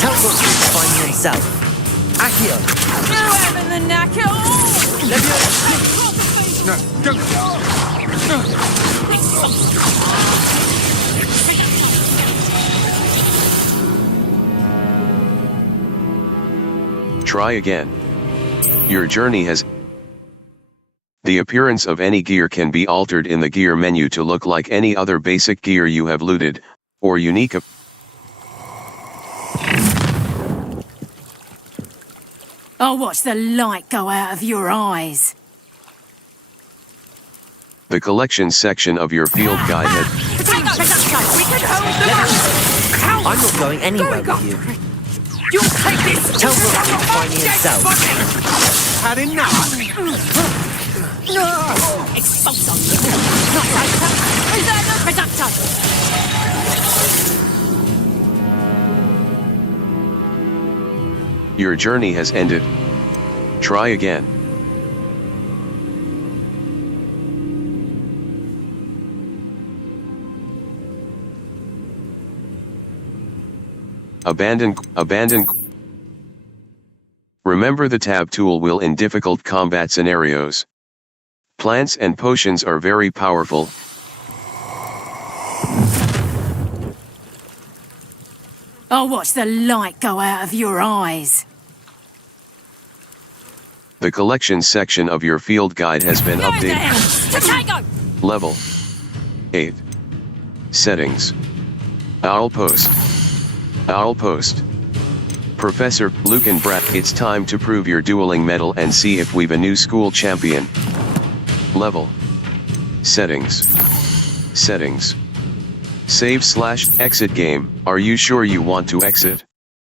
Tell Rookwood to find me himself. Accio! You having the knacker? Try again. Your journey has... The appearance of any gear can be altered in the gear menu to look like any other basic gear you have looted, or unique... I'll watch the light go out of your eyes. The collections section of your field guide has... I'm not going anywhere with you. You'll take this... Tell Rookwood to find me himself. Had enough? Expulso! Not like that! Reserve production! Your journey has ended. Try again. Abandon. Remember the tab tool will in difficult combat scenarios. Plants and potions are very powerful. I'll watch the light go out of your eyes. The collections section of your field guide has been updated. Level 8. Settings. Owl Post. Owl Post. Professor, Luke and Brad, it's time to prove your dueling mettle and see if we've a new school champion. Level. Settings. Settings. Save/exit game. Are you sure you want to exit?